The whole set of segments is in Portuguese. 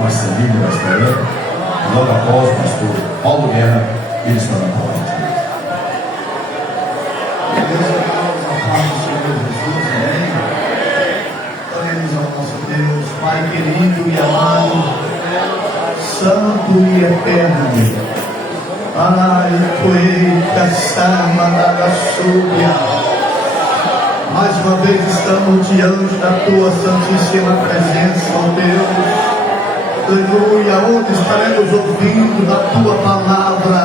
Marcelino da Estreia, logo após o pastor Paulo Guerra, eles estão na palavra. Deus amamos a paz do Senhor Jesus, amém? Oremos ao nosso Deus, Pai querido e amado, santo e eterno. Mais uma vez estamos diante da tua santíssima presença, ó Deus. Aleluia, onde estaremos ouvindo da tua palavra.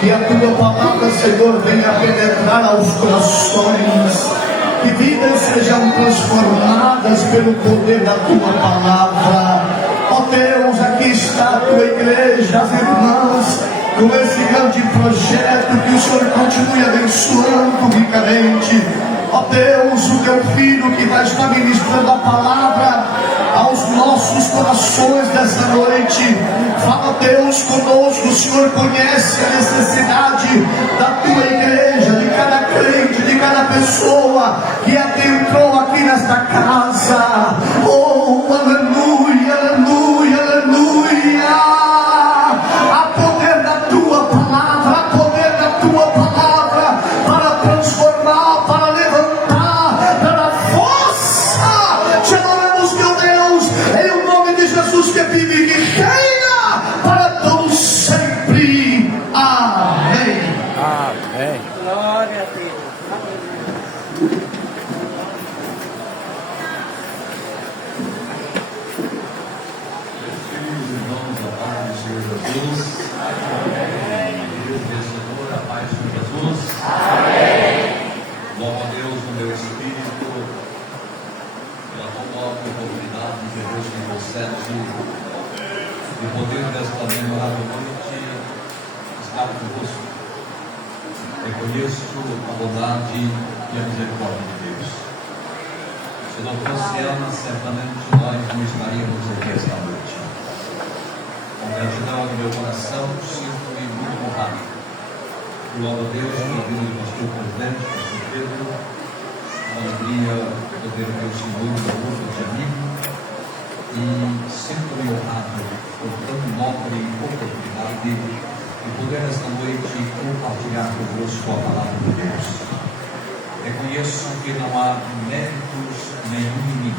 Que a tua palavra, Senhor, venha penetrar aos corações. Que vidas sejam transformadas pelo poder da tua palavra. Ó Deus, aqui está a tua igreja, as irmãs, com esse grande projeto. Que o Senhor continue abençoando ricamente. Ó Deus, o teu filho que vai estar ministrando a palavra aos nossos corações dessa noite. Fala, Deus, conosco. O Senhor conhece a necessidade da tua igreja, de cada crente, de cada pessoa que adentrou aqui nesta casa. Oh, aleluia, aleluia, aleluia. Há poder da tua palavra, há poder da tua palavra para transformar, para levantar, para dar força. Te adoramos, meu Deus, em o nome de Jesus que vive e que reina para todos sempre. Amém. Amém. Glória a Deus. Meus irmãos, a paz do Senhor Jesus. Amém. Deus vencedor, a paz do Senhor Jesus. Amém. Louvo a Deus no meu espírito pela nova oportunidade que Deus me concede de poder nesta memorável noite estar convosco. Reconheço a bondade e a misericórdia de Deus. Se não fosse ela, certamente nós não estaríamos aqui esta noite. Com gratidão no meu coração, sinto-me muito honrado. Louvo a Deus pela vida do pastor presidente, pastor Pedro. Uma alegria poder ver o Senhor no grupo de amigos. E sinto-me honrado por tão nobre oportunidade de poder esta noite compartilhar convosco a palavra de Deus. Reconheço que não há méritos nenhum em mim.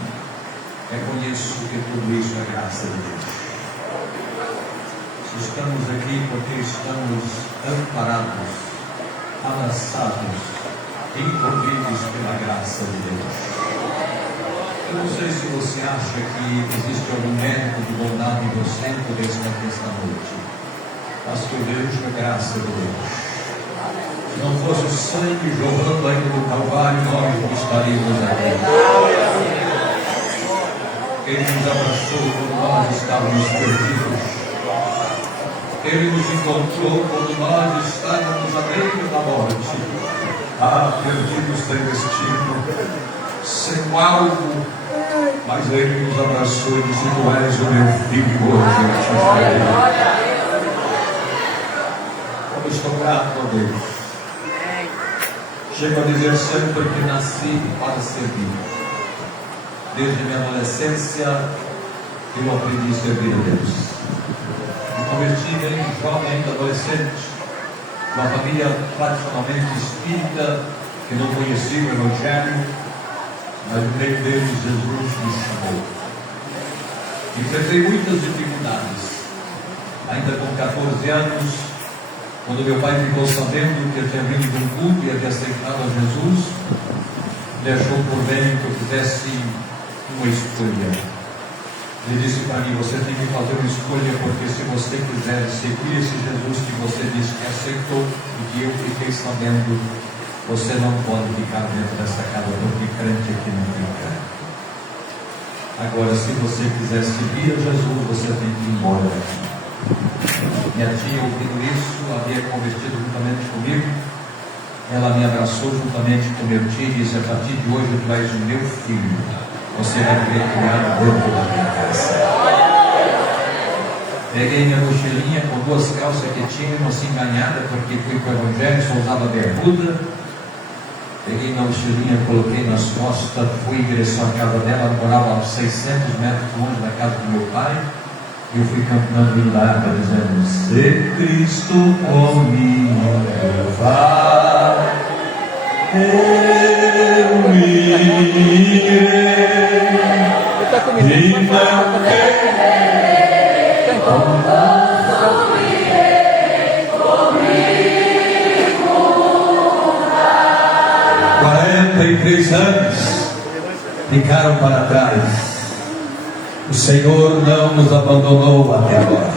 Reconheço que tudo isso é graça de Deus. Se estamos aqui porque estamos amparados, abraçados, envolvidos pela graça de Deus. Eu não sei se você acha que existe algum mérito de bondade em você por estar aqui esta noite. Mas que eu vejo a graça de Deus. Se não fosse o sangue jorrando ainda do Calvário, nós não estaríamos aqui. Ele nos abraçou quando nós estávamos perdidos. Ele nos encontrou quando nós estávamos à beira da morte. Perdidos sem destino, sem algo. Mas Ele nos abraçou e disse: Tu és o meu filho, hoje eu te escolhi. Eu estou grato a Deus. Chego a dizer sempre que nasci para servir. Desde minha adolescência eu aprendi a servir a Deus. Me converti bem jovem, ainda adolescente, uma família tradicionalmente espírita, que não conhecia o Evangelho, mas no meio deles Jesus me chamou. Enfrentei muitas dificuldades. Ainda com 14 anos, quando meu pai ficou sabendo que eu tinha vindo de um culto e havia aceitado a Jesus, ele achou por bem que eu fizesse uma escolha. Ele disse para mim: você tem que fazer uma escolha, porque se você quiser seguir esse Jesus que você disse que aceitou e que eu fiquei sabendo, você não pode ficar dentro dessa casa, porque crente aqui não fica. Agora, se você quiser seguir a Jesus, você tem que ir embora daqui. Minha tia, ouvindo isso, havia convertido juntamente comigo. Ela me abraçou juntamente com meu tio e disse: a partir de hoje tu és o meu filho, você vai viver criado dentro da minha casa. Peguei minha mochilinha com 2 calças que tinham assim ganhada, porque fui para o Evangelho, só usava bermuda. Peguei minha mochilinha, coloquei nas costas, fui em direção à casa dela. Ela morava a 600 metros longe da casa do meu pai. Eu fui cantando em larga, dizendo: se Cristo comigo vai, eu irei, e não terei como irei comigo. 43 anos ficaram para trás. O Senhor não nos abandonou até agora.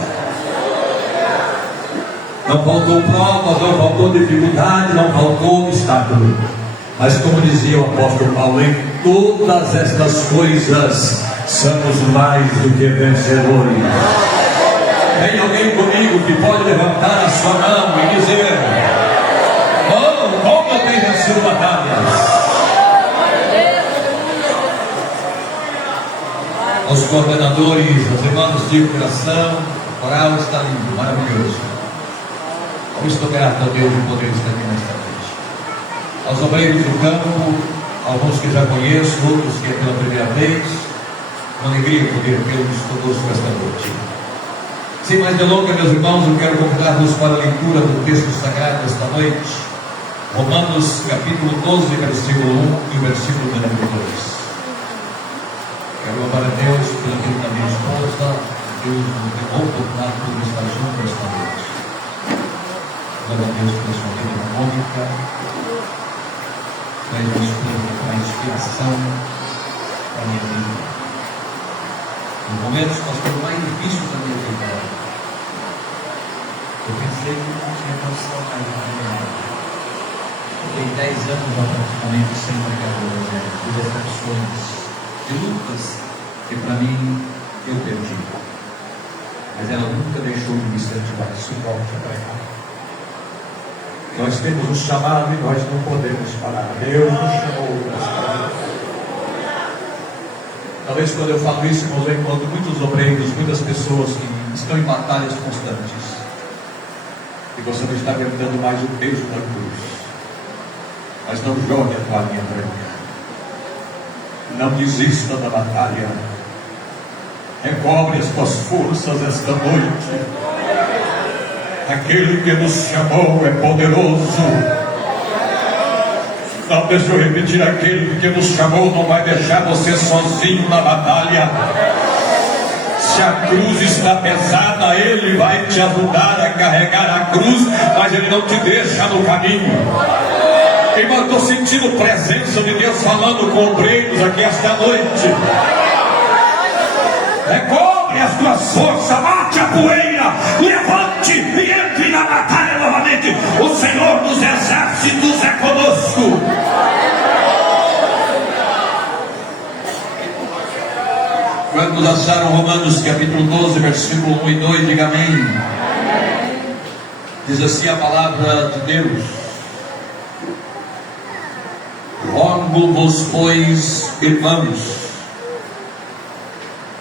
Não faltou prova, não faltou dificuldade, não faltou obstáculo. Mas como dizia o apóstolo Paulo, em todas estas coisas somos mais do que vencedores. Tem alguém comigo que pode levantar a sua mão e dizer: oh, como eu tenho vencido batalhas. Aos coordenadores, aos irmãos de coração, o coral está lindo, maravilhoso. Como estou grato a Deus de poder estar aqui nesta noite. Aos obreiros do campo, alguns que já conheço, outros que é pela primeira vez, uma alegria poder tê-los conosco esta noite. Sem mais delongas, meus irmãos, eu quero convidar-vos para a leitura do texto sagrado esta noite, Romanos capítulo 12, versículo 1 e o versículo número 2. Quero louvar a Deus pela vida da minha esposa. Deus nos deu a oportunidade de estar juntos esta noite. Louvo a Deus pela sua vida harmônica, pela inspiração da minha vida. Nos momentos que nós temos mais difíceis da minha vida, eu pensei que não tinha condição mais de vida. Fiquei 10 anos praticamente sem pregar o Evangelho, de decepções, de lutas que para mim eu perdi, mas ela nunca deixou de me incentivar. Isso volte a pregar. Nós temos um chamado e nós não podemos parar. Deus nos chamou para parar. Talvez quando eu falo isso, irmãos, eu encontro muitos obreiros, muitas pessoas que estão em batalhas constantes, e você não está aguentando mais o peso da cruz. Mas não jogue a toalhinha branca. Não desista da batalha. Recobre as tuas forças esta noite. Aquele que nos chamou é poderoso. Não, deixa eu repetir: aquele que nos chamou não vai deixar você sozinho na batalha. Se a cruz está pesada, Ele vai te ajudar a carregar a cruz, mas Ele não te deixa no caminho. Irmão, estou sentindo a presença de Deus falando com obreiros aqui esta noite. Recobre as tuas forças, mate a poeira, levante e entre na batalha novamente. O Senhor dos exércitos é conosco. Quantos acharam Romanos capítulo 12, versículo 1 e 2? Diga amém. Diz assim a palavra de Deus: rogo-vos, pois, irmãos,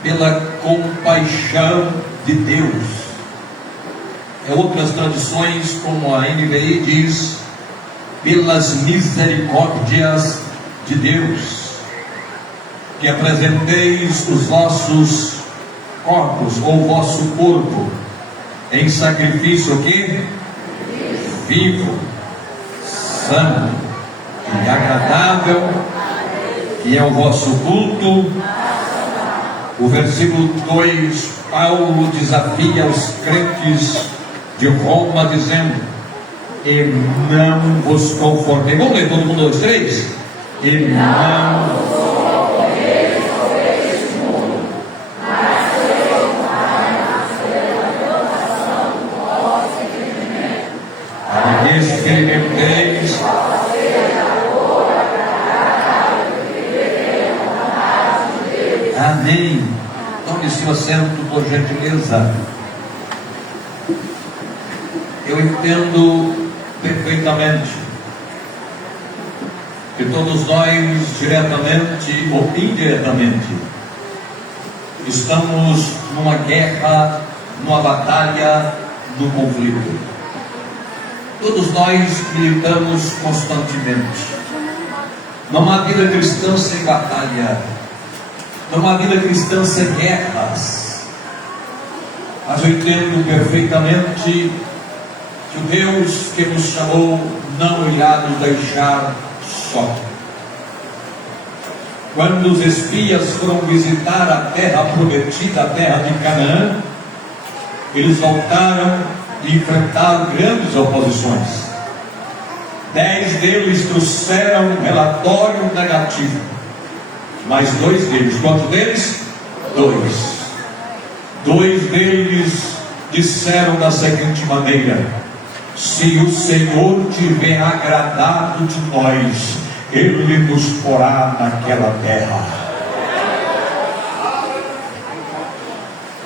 pela compaixão de Deus. Outras traduções, como a NVI diz, pelas misericórdias de Deus, que apresenteis os vossos corpos, ou o vosso corpo, em sacrifício o quê? Vivo, santo e agradável, que é o vosso culto. O versículo 2, Paulo desafia os crentes de Roma, dizendo: e não vos conformeis. Vamos ler todo mundo, 2, 3. E não vos conformeis com este mundo, mas transformai-vos pela renovação do vosso entendimento, para que experimenteis Amém. Tome seu assento, por gentileza. Eu entendo perfeitamente que todos nós, diretamente ou indiretamente, estamos numa guerra, numa batalha, num conflito. Todos nós militamos constantemente. Não há vida cristã sem batalha. Não há vida cristã sem guerras. Mas eu entendo perfeitamente que o Deus que nos chamou não irá nos deixar só. Quando os espias foram visitar a terra prometida, a terra de Canaã, eles voltaram e enfrentaram grandes oposições. 10 deles trouxeram um relatório negativo, mas 2 deles, quantos deles? 2 deles disseram da seguinte maneira: se o Senhor tiver agradado de nós, Ele nos porá naquela terra.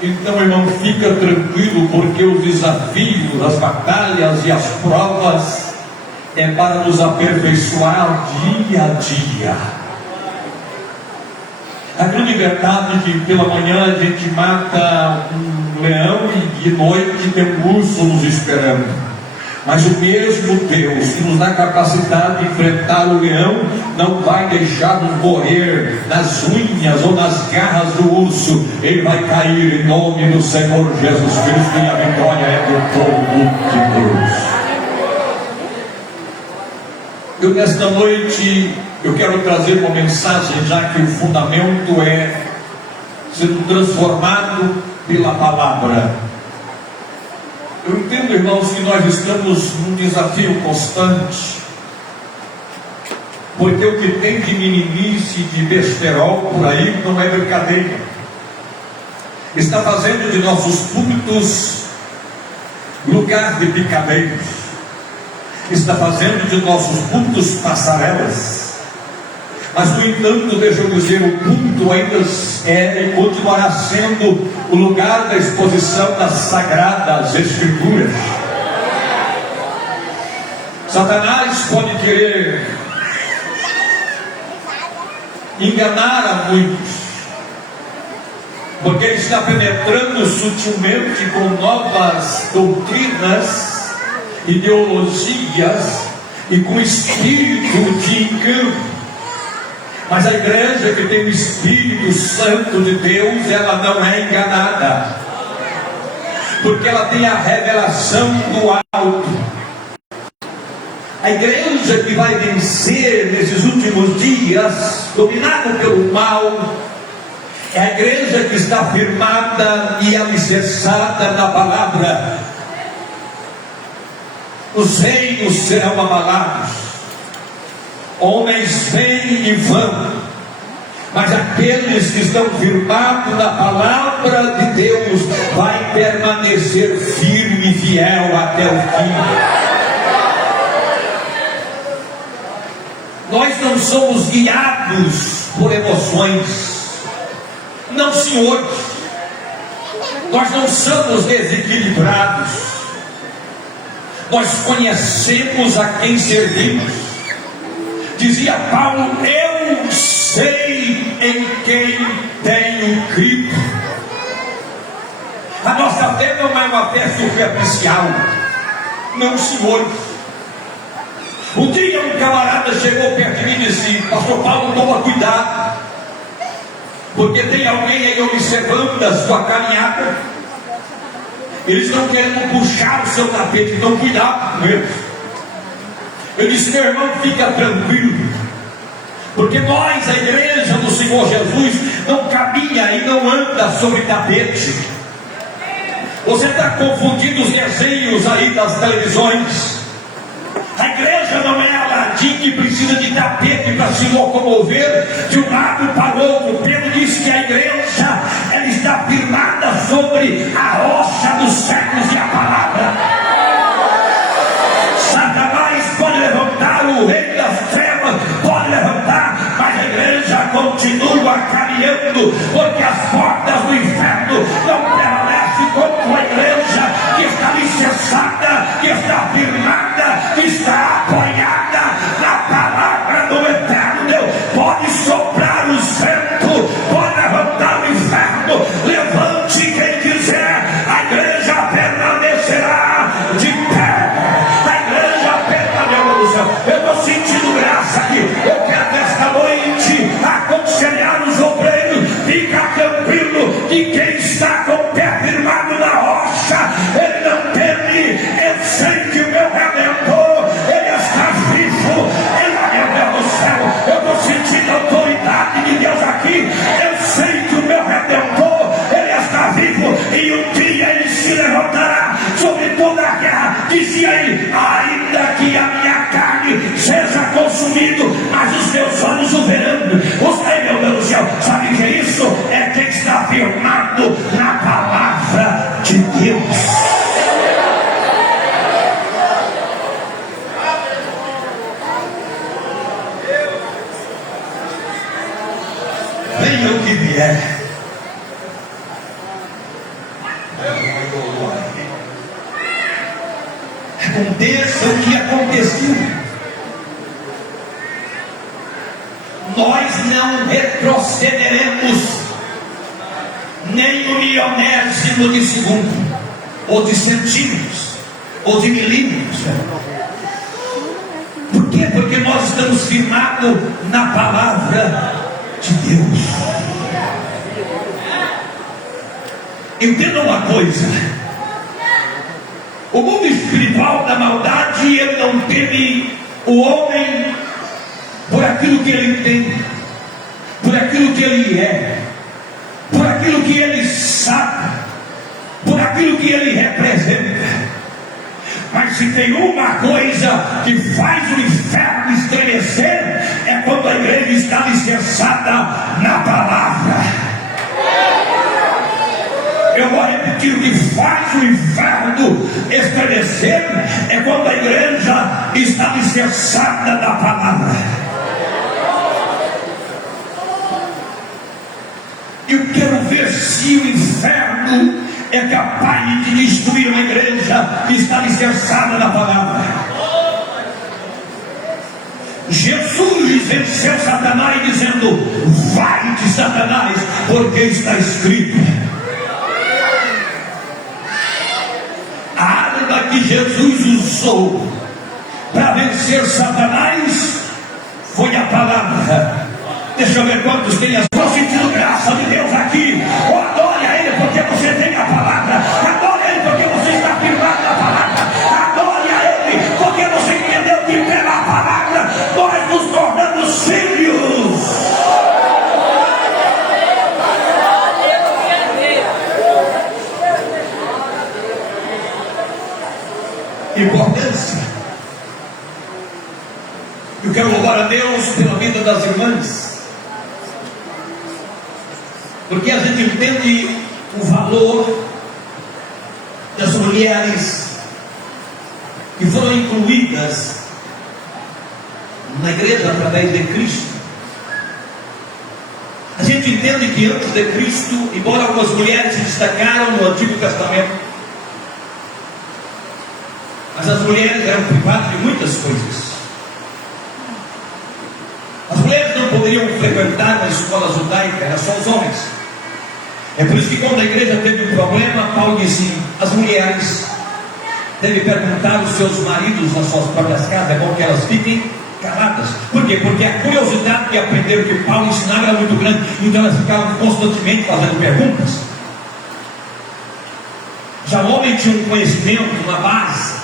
Então, irmão, fica tranquilo, porque os desafios, as batalhas e as provas é para nos aperfeiçoar dia a dia. A grande verdade é que pela manhã a gente mata um leão e de noite tem um urso nos esperando. Mas o mesmo Deus que nos dá capacidade de enfrentar o leão não vai deixar-nos morrer nas unhas ou nas garras do urso. Ele vai cair em nome do Senhor Jesus Cristo, e a vitória é do povo de Deus. Eu nesta noite eu quero trazer uma mensagem, já que o fundamento é sendo transformado pela palavra. Eu entendo, irmãos, que nós estamos num desafio constante, porque o que tem de meninice, de besterol por aí não é brincadeira. Está fazendo de nossos púlpitos lugar de picadeiros, está fazendo de nossos púlpitos passarelas. Mas, no entanto, deixa eu dizer, o culto ainda é e continuará sendo o lugar da exposição das sagradas escrituras. Satanás pode querer enganar a muitos, porque ele está penetrando sutilmente com novas doutrinas, ideologias e com espírito de engano. Mas a igreja que tem o Espírito Santo de Deus, ela não é enganada, porque ela tem a revelação do alto. A igreja que vai vencer nesses últimos dias, dominada pelo mal, é a igreja que está firmada e alicerçada na palavra. Os reinos serão abalados, homens vêm e vão, mas aqueles que estão firmados na palavra de Deus vai permanecer firme e fiel até o fim. Nós não somos guiados por emoções, não, senhores. Nós não somos desequilibrados. Nós conhecemos a quem servimos. Dizia Paulo: eu sei em quem tenho crido. A nossa fé não é uma fé superficial, não, senhores. Um dia um camarada chegou perto de mim e disse: pastor Paulo, toma cuidado, porque tem alguém aí observando a sua caminhada. Eles estão querendo puxar o seu tapete, então cuidado com eles. Eu disse: meu irmão, fica tranquilo, porque nós, a igreja do Senhor Jesus, não caminha e não anda sobre tapete. Você está confundindo os desenhos aí das televisões. A igreja não é Aladim que precisa de tapete para se locomover de um lado para o outro. Pedro disse que a igreja, ela está firmada sobre a rocha dos séculos e a palavra. Satanás pode levantar, o rei das trevas pode levantar, mas a igreja continua caminhando, porque as portas do inferno não prevalecem contra a igreja que está alicerçada, que está firmada, que está apoiada na palavra do eterno Deus. Pode soprar o vento, pode levantar o inferno, levante quem quiser, a igreja permanecerá de pé. Eu estou sentindo graça aqui. Eu quero nesta noite aconselhar os obreiros. Fica tranquilo que quem está com o pé firmado na rocha ameaça, ele não teme. Eu sei que o meu Redentor, ele está vivo. Meu Deus do céu, eu estou sentindo a autoridade de Deus aqui. Eu sei que o meu Redentor, ele está vivo, e um dia ele se levantará sobre toda a guerra. Dizia ele: ainda que a minha carne seja consumida, mas os meus olhos o verão. Ei, meu Deus do céu, sabe o que é isso? É quem está firmado na palavra de Deus. Venha o que vier. Aconteça o que aconteceu, nós não retrocederemos nem um milionésimo de segundo, ou de centímetros, ou de milímetros. Por quê? Porque nós estamos firmados na palavra de Deus. Entenda uma coisa: o mundo espiritual da maldade, ele não teme o homem por aquilo que ele tem, por aquilo que ele é, por aquilo que ele sabe, por aquilo que ele representa. Mas se tem uma coisa que faz o inferno estremecer, é quando a igreja está alicerçada na palavra. Eu vou repetir: o que faz o inferno estremecer é quando a igreja está alicerçada na palavra. Eu quero ver se o inferno é capaz de destruir uma igreja que está alicerçada na palavra. Jesus venceu Satanás dizendo: vai-te, Satanás, porque está escrito. A arma que Jesus usou para vencer Satanás foi a palavra. Deixa eu ver quantos têm a sua sentindo graça de Deus aqui. Oh, adore a Ele porque você tem a palavra. Adore a Ele porque você está firmado na palavra. Adore a Ele porque você entendeu que pela palavra nós nos tornamos filhos. Importância. Eu quero louvar a Deus pela vida das irmãs, porque a gente entende o valor das mulheres que foram incluídas na igreja através de Cristo. A gente entende que antes de Cristo, embora algumas mulheres se destacaram no Antigo Testamento, mas as mulheres eram privadas de muitas coisas. As mulheres não poderiam frequentar uma escola judaica, eram só os homens. É por isso que quando a igreja teve um problema, Paulo disse: as mulheres devem perguntar aos seus maridos nas suas próprias casas, é bom que elas fiquem caladas. Por quê? Porque a curiosidade de aprender o que Paulo ensinava era muito grande, então elas ficavam constantemente fazendo perguntas. Já o homem tinha um conhecimento, uma base.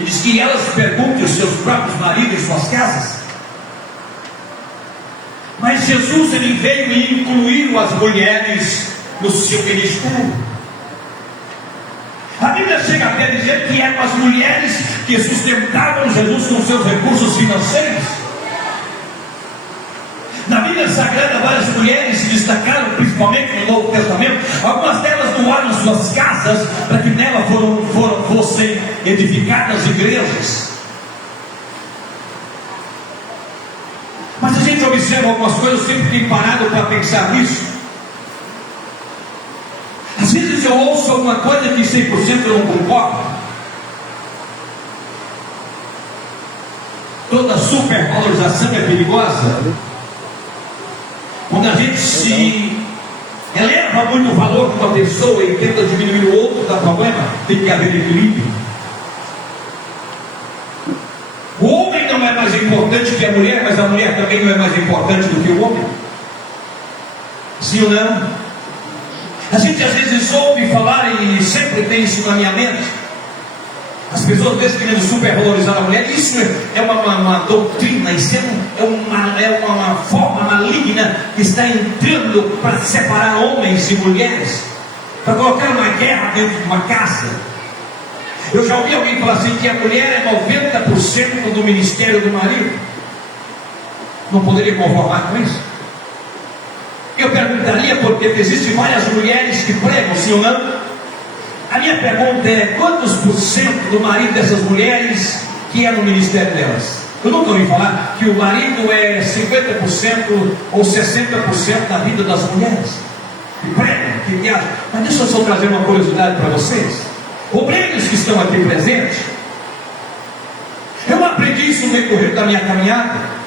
Ele diz que elas perguntem aos seus próprios maridos em suas casas. Mas Jesus, ele veio e incluiu as mulheres no seu ministério. A Bíblia chega até a dizer que eram as mulheres que sustentavam Jesus com seus recursos financeiros. Na Bíblia Sagrada, várias mulheres se destacaram, principalmente no Novo Testamento. Algumas delas doaram suas casas para que nela fossem edificadas igrejas. Mas a gente observa algumas coisas, eu sempre tenho parado para pensar nisso. Às vezes eu ouço alguma coisa que 100% eu não concordo. Toda supervalorização é perigosa. Quando a gente se eleva muito o valor de uma pessoa e tenta diminuir o outro, dá problema. Tem que haver equilíbrio. O homem não é mais importante que a mulher, mas a mulher também não é mais importante do que o homem. Sim ou não? A gente às vezes ouve falar em tem isso na minha mente. As pessoas vezes querendo supervalorizar a mulher. Isso é uma doutrina, isso é uma forma maligna que está entrando para separar homens e mulheres, para colocar uma guerra dentro de uma casa. Eu já ouvi alguém falar assim, que a mulher é 90% do ministério do marido. Não poderia conformar com isso? Eu perguntaria, porque existem várias mulheres que pregam, sim ou não? A minha pergunta é: quantos por cento do marido dessas mulheres que é no ministério delas? Eu nunca ouvi falar que o marido é 50% ou 60% da vida das mulheres que pregam, que viajam. Mas deixa eu só trazer uma curiosidade para vocês. Obreiros que estão aqui presentes, eu aprendi isso no decorrer da minha caminhada,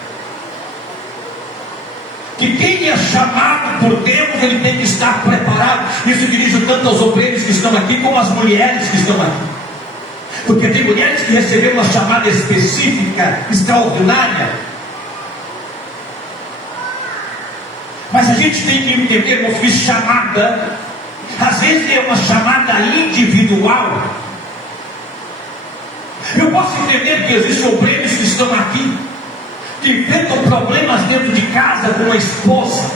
que quem é chamado por Deus, ele tem que estar preparado. Isso dirige tanto aos obreiros que estão aqui, como às mulheres que estão aqui. Porque tem mulheres que receberam uma chamada específica, extraordinária. Mas a gente tem que entender, irmãos, que chamada, às vezes é uma chamada individual. Eu posso entender que existem obreiros que estão aqui, que enfrentam problemas dentro de casa com a esposa,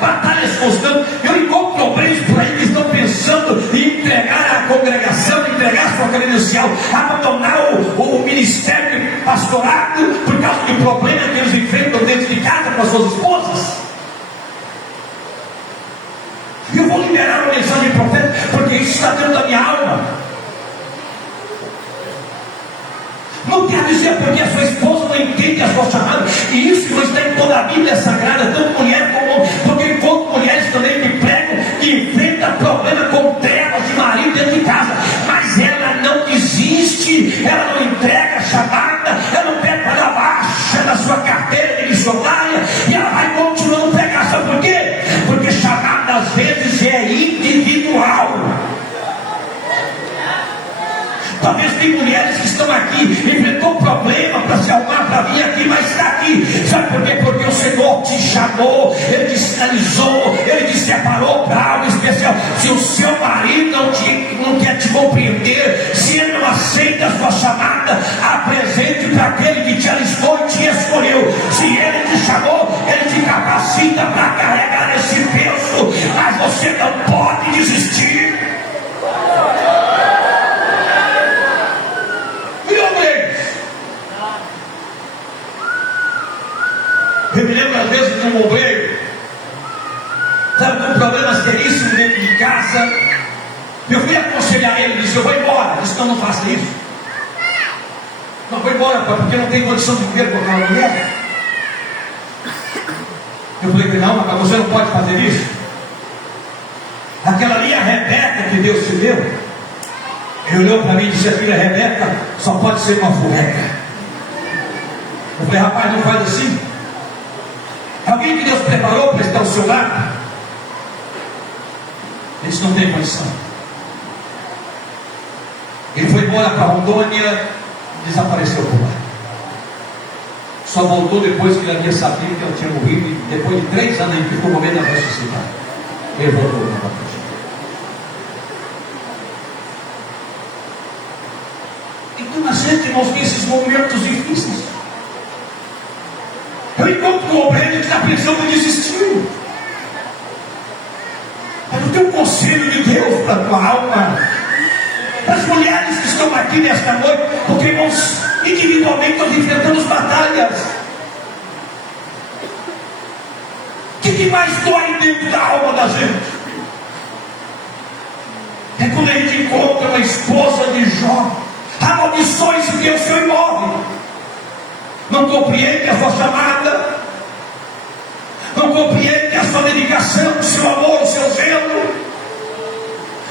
batalhas constantes. Eu encontro obreiros por aí que estão pensando em entregar a congregação, entregar a sua credencial, abandonar o ministério pastorado por causa de problemas que eles enfrentam dentro de casa com as suas esposas. E eu vou liberar uma mensagem profética, porque isso está dentro da minha alma. Não quer dizer porque a sua esposa não entende a sua chamada. E isso não está em toda a Bíblia Sagrada, tanto mulher como homem. Porque enquanto mulheres também me pregam que enfrentam problema com trevas de marido dentro de casa, mas ela não desiste, ela não entrega a chamada, ela não pega para baixa da sua carteira de missionária, e ela vai continuando a pregar. Sabe por quê? Porque chamada às vezes é individual. Talvez tem mulheres que estão aqui, enfrentou problema para se arrumar para vir aqui, mas está aqui. Sabe por quê? Porque o Senhor te chamou, Ele te sinalizou, Ele te separou para algo especial. Se o seu marido não quer te compreender, se ele não aceita a sua chamada, apresente para aquele que te alistou e te escolheu. Se ele te chamou, ele te capacita para carregar esse peso, mas você não pode desistir. Eu me lembro às vezes de um obreiro, sabe, com problemas seríssimos dentro de casa. Eu fui aconselhar ele, disse: eu vou embora. Ele disse: não faça isso. Não, vou embora, porque não tem condição de viver com aquela mulher. Eu falei: não, mas você não pode fazer isso. Aquela ali é a Rebeca que Deus te deu. Ele olhou para mim e disse: a filha Rebeca só pode ser uma furreca. Eu falei: rapaz, não faz assim. Alguém que Deus preparou para estar ao seu lado, eles não têm condição. Ele foi embora para Rondônia e desapareceu por lá. Só voltou depois que ele havia sabido que ela tinha morrido, e depois de 3 anos ele ficou com medo de ressuscitar. Ele voltou novamente. Então a gente, irmãos, tem esses momentos difíceis. Eu encontro um obreiro que está pensando em desistir. Mas eu tenho um conselho de Deus para a tua alma, para as mulheres que estão aqui nesta noite, porque, irmãos, individualmente nós enfrentamos batalhas. O que mais dói dentro da alma da gente? É quando a gente encontra uma esposa de Jó, amaldiçoe esse Deus seu e morre. Não compreende a sua chamada, não compreende a sua dedicação, o seu amor, o seu zelo.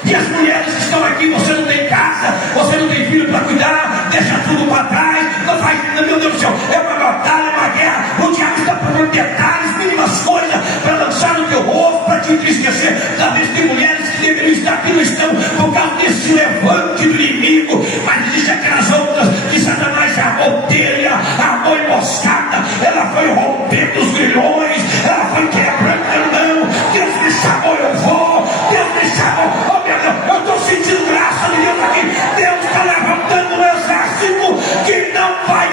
E as mulheres que estão aqui, você não tem casa, você não tem filho para cuidar, deixa tudo para trás, não faz, meu Deus do céu, é uma batalha, é uma guerra. O diabo está procurando detalhes, mínimas coisas para lançar no teu rosto, para te entristecer. Talvez tem mulheres que deveriam estar aqui, não estão, por causa desse levante do inimigo. Mas existem aquelas outras que Satanás armou telha, armou emboscada, ela foi rompendo os grilhões, ela foi quebrando. Não, Deus me chamou, eu vou. Deus me chamou, oh meu Deus, eu sentindo graça de Deus aqui. Deus está levantando um exército que não vai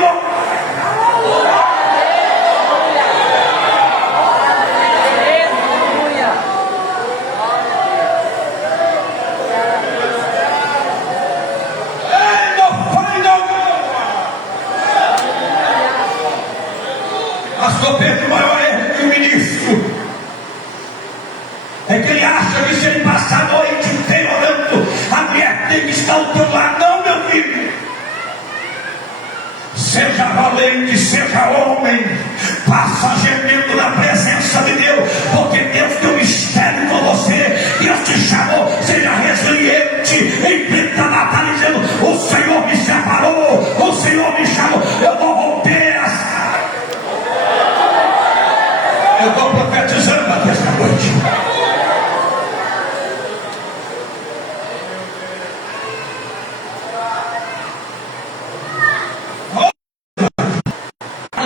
Pastor Pedro, o maior erro que o ministro é que ele acha que se ele passar a noite inteira orando, a mulher tem que estar ao teu lado. Não, meu filho. Seja valente, seja homem, passa gemendo na presença de Deus, porque Deus tem um mistério com você. Deus te chamou, seja resiliente, enfrenta a batalha dizendo: o Senhor me separou, o Senhor me chamou, eu vou romper as... Eu estou profetizando aqui esta noite.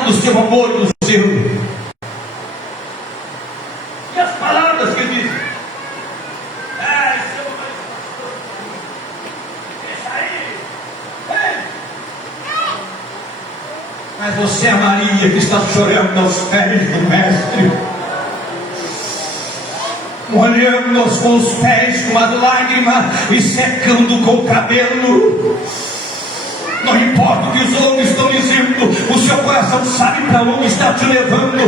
Do seu amor, do seu. E as palavras que dizem: deixa aí. Mas você é a Maria que está chorando aos pés do Mestre, molhando-nos com os pés com as lágrimas e secando com o cabelo. Não importa o que os homens estão dizendo, o seu coração sabe para onde está te levando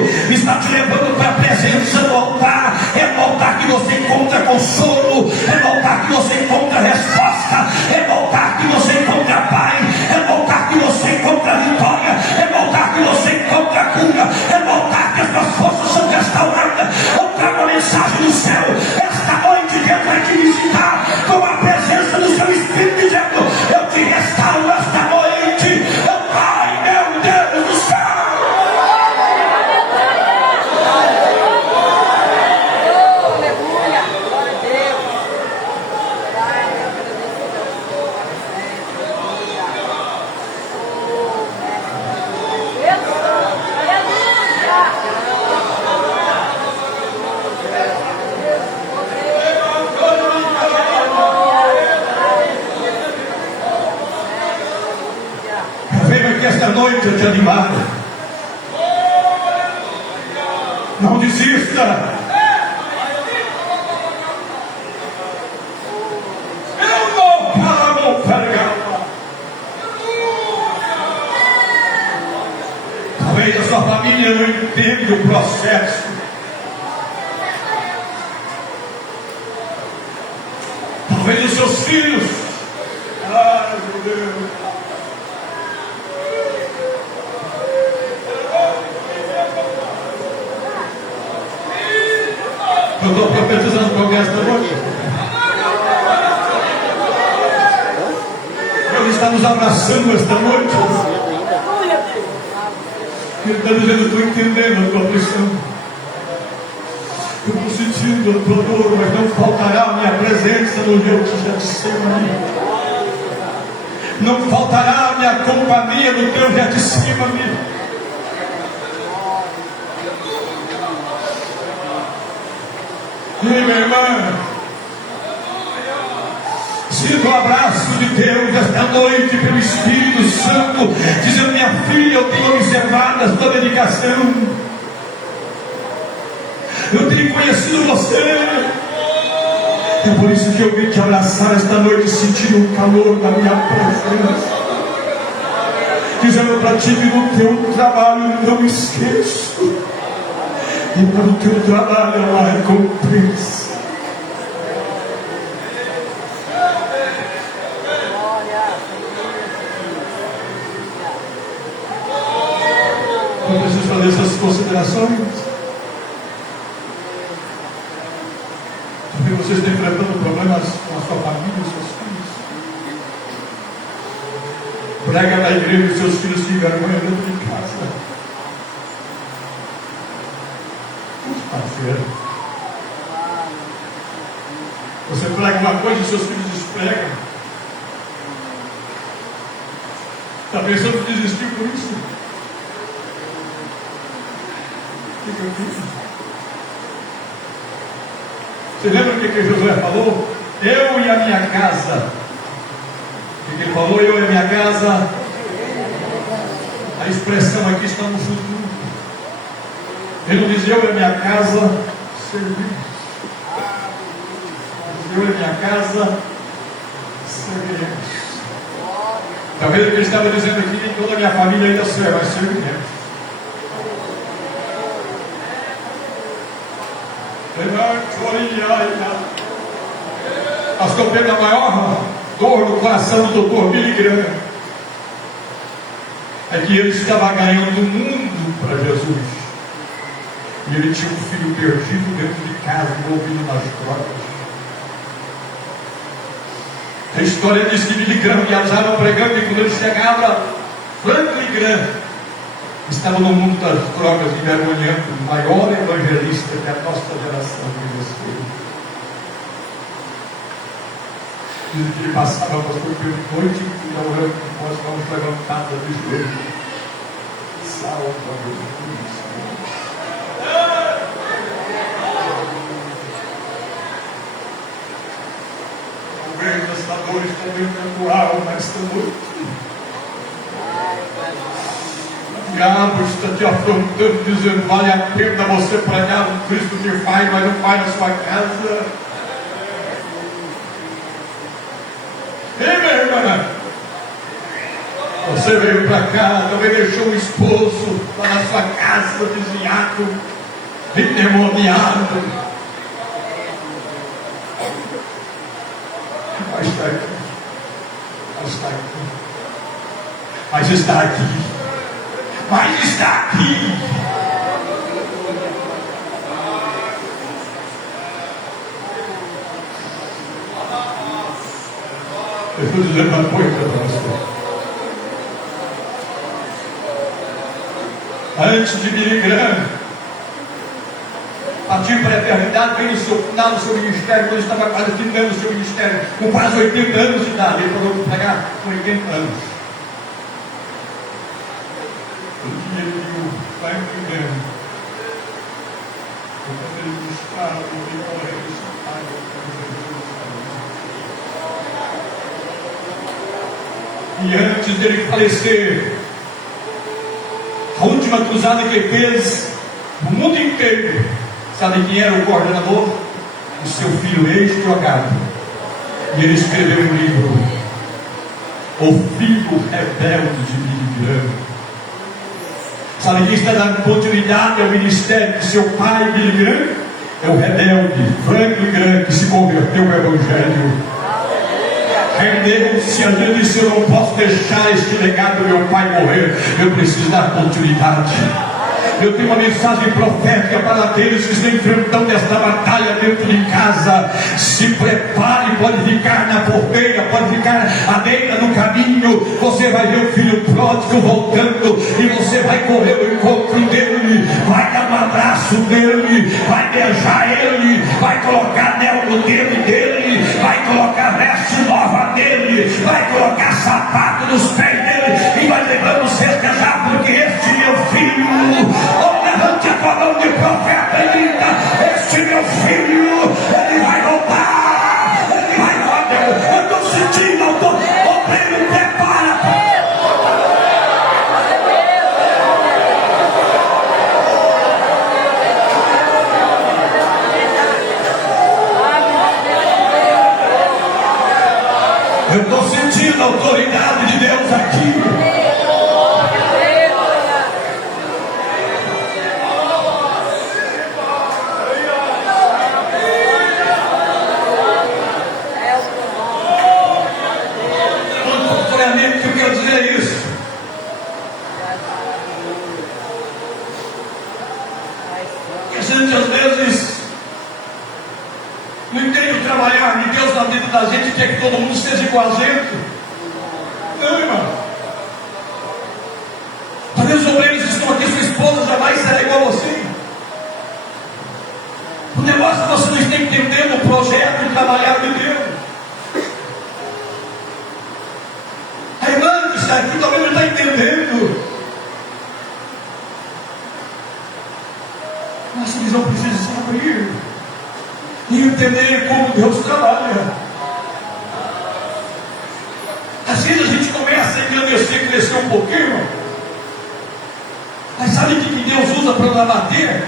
para a presença do altar. É no altar que você encontra consolo, é no altar que você encontra resposta, é no altar que você encontra paz, é no altar que você encontra vitória, é no altar que você encontra cura, é no altar que as suas forças são restauradas. Eu trago a mensagem do céu. Esta noite Deus vai te visitar com a presença do seu Espírito, dizendo: eu te restauro esta noite. Pai, meu Deus do céu. Esta noite eu te animar. Não desista. Eu não paro, talvez a sua família não entenda o processo. Talvez os seus filhos. Ai, meu Deus. Eu estou profetizando para alguém esta noite. Deus está nos abraçando esta noite. Ele está dizendo: eu estou entendendo a tua pressão, eu estou sentindo a tua dor, mas não faltará a minha presença no Getsemane. Não faltará a minha companhia no teu Getsemane. E minha irmã, sinto o abraço de Deus esta noite pelo Espírito Santo, dizendo: minha filha, eu tenho observado a sua dedicação, eu tenho conhecido você. É por isso que eu vim te abraçar esta noite, sentindo o calor da minha presença, dizendo para ti que no teu trabalho não esqueço. E para o teu trabalho há recompensa. Eu preciso fazer essas considerações, porque vocês estão enfrentando problemas com a sua família, seus filhos. Prega na igreja e seus filhos se envergonham dentro de casa. Você prega uma coisa e seus filhos despregam. Está pensando em desistir por isso? O que eu fiz? Você lembra o que Josué falou? Eu e a minha casa. O que ele falou? Eu e a minha casa. A expressão aqui está no futuro. Ele não diz eu e a minha casa servimos. Eu e a minha casa serviremos. Talvez o que ele estava dizendo aqui, toda a minha família ainda serve, mas serviremos. Pastor Pedro, a maior dor no coração do doutor Billy Graham é que ele estava ganhando o mundo para Jesus. E ele tinha um filho perdido dentro de casa, envolvido nas drogas. A história diz que Billy Graham viajava pregando, e quando ele chegava, Franklin Graham estava no mundo das drogas, envergonhando o maior evangelista que a nossa geração conheceu. Diz que ele passava a pastor pela noite e orando com as mãos levantadas de joelho. Salva Jesus. Talvez esta dor esteja dentro alma esta noite. O diabo está te afrontando, dizendo: vale a pena você pregar um Cristo que faz, mas não faz na sua casa. Ei, minha irmã, você veio para cá, talvez deixou um esposo lá na sua casa, desviado, endemoniado. Mas está aqui, mas está aqui, mas está aqui, mas está aqui. Eu estou dizendo uma coisa para você. Antes de Billy Graham partir para a eternidade, veio no seu final do seu ministério, quando ele estava quase findando o seu ministério, com quase 80 anos de idade. Ele falou que pregar com 80 anos. Um dia ele viu Franklin Graham, quando ele buscava o que para ressuscitar Jesus. E antes dele falecer, a última cruzada que ele fez no mundo inteiro, sabe quem era o coordenador? O seu filho ex-drogado. E ele escreveu um livro, O Filho Rebelde de Billy Graham. Sabe quem está dando continuidade ao ministério de seu pai, Billy Graham? É o rebelde Franklin Graham, que se converteu ao Evangelho. Rendeu-se a Deus e disse: eu não posso deixar este legado do meu pai morrer, eu preciso dar continuidade. Eu tenho uma mensagem profética para aqueles que estão enfrentando esta batalha dentro de casa. Se prepare, pode ficar na porteira, pode ficar à beira do caminho. Você vai ver o filho pródigo voltando e você vai correr ao encontro dele, vai dar um abraço nele, vai beijar ele, vai colocar anel no dedo dele, vai colocar veste nova nele, vai colocar sapato nos pés dele e vai lembrando festejar, porque este meu filho, levante a tua mão de profeta e grita: este meu filho, ele vai voltar, ele vai voltar. Eu estou sentindo, eu estou obrando, prepara. Eu estou sentindo a autoridade de Deus aqui. O que eu quero dizer é isso. Que a gente às vezes não entende o trabalhar de Deus na vida da gente, quer que todo mundo seja igual a gente. Não, irmão. Talvez os obreiros que estão aqui, sua esposa jamais será igual a você. O negócio é que você não está entendendo o projeto de trabalhar de Deus. A irmã que está aqui talvez não está entendendo. Nossa visão precisa se abrir e entender como Deus trabalha. um pouquinho. Mas sabe o que Deus usa para nos abater?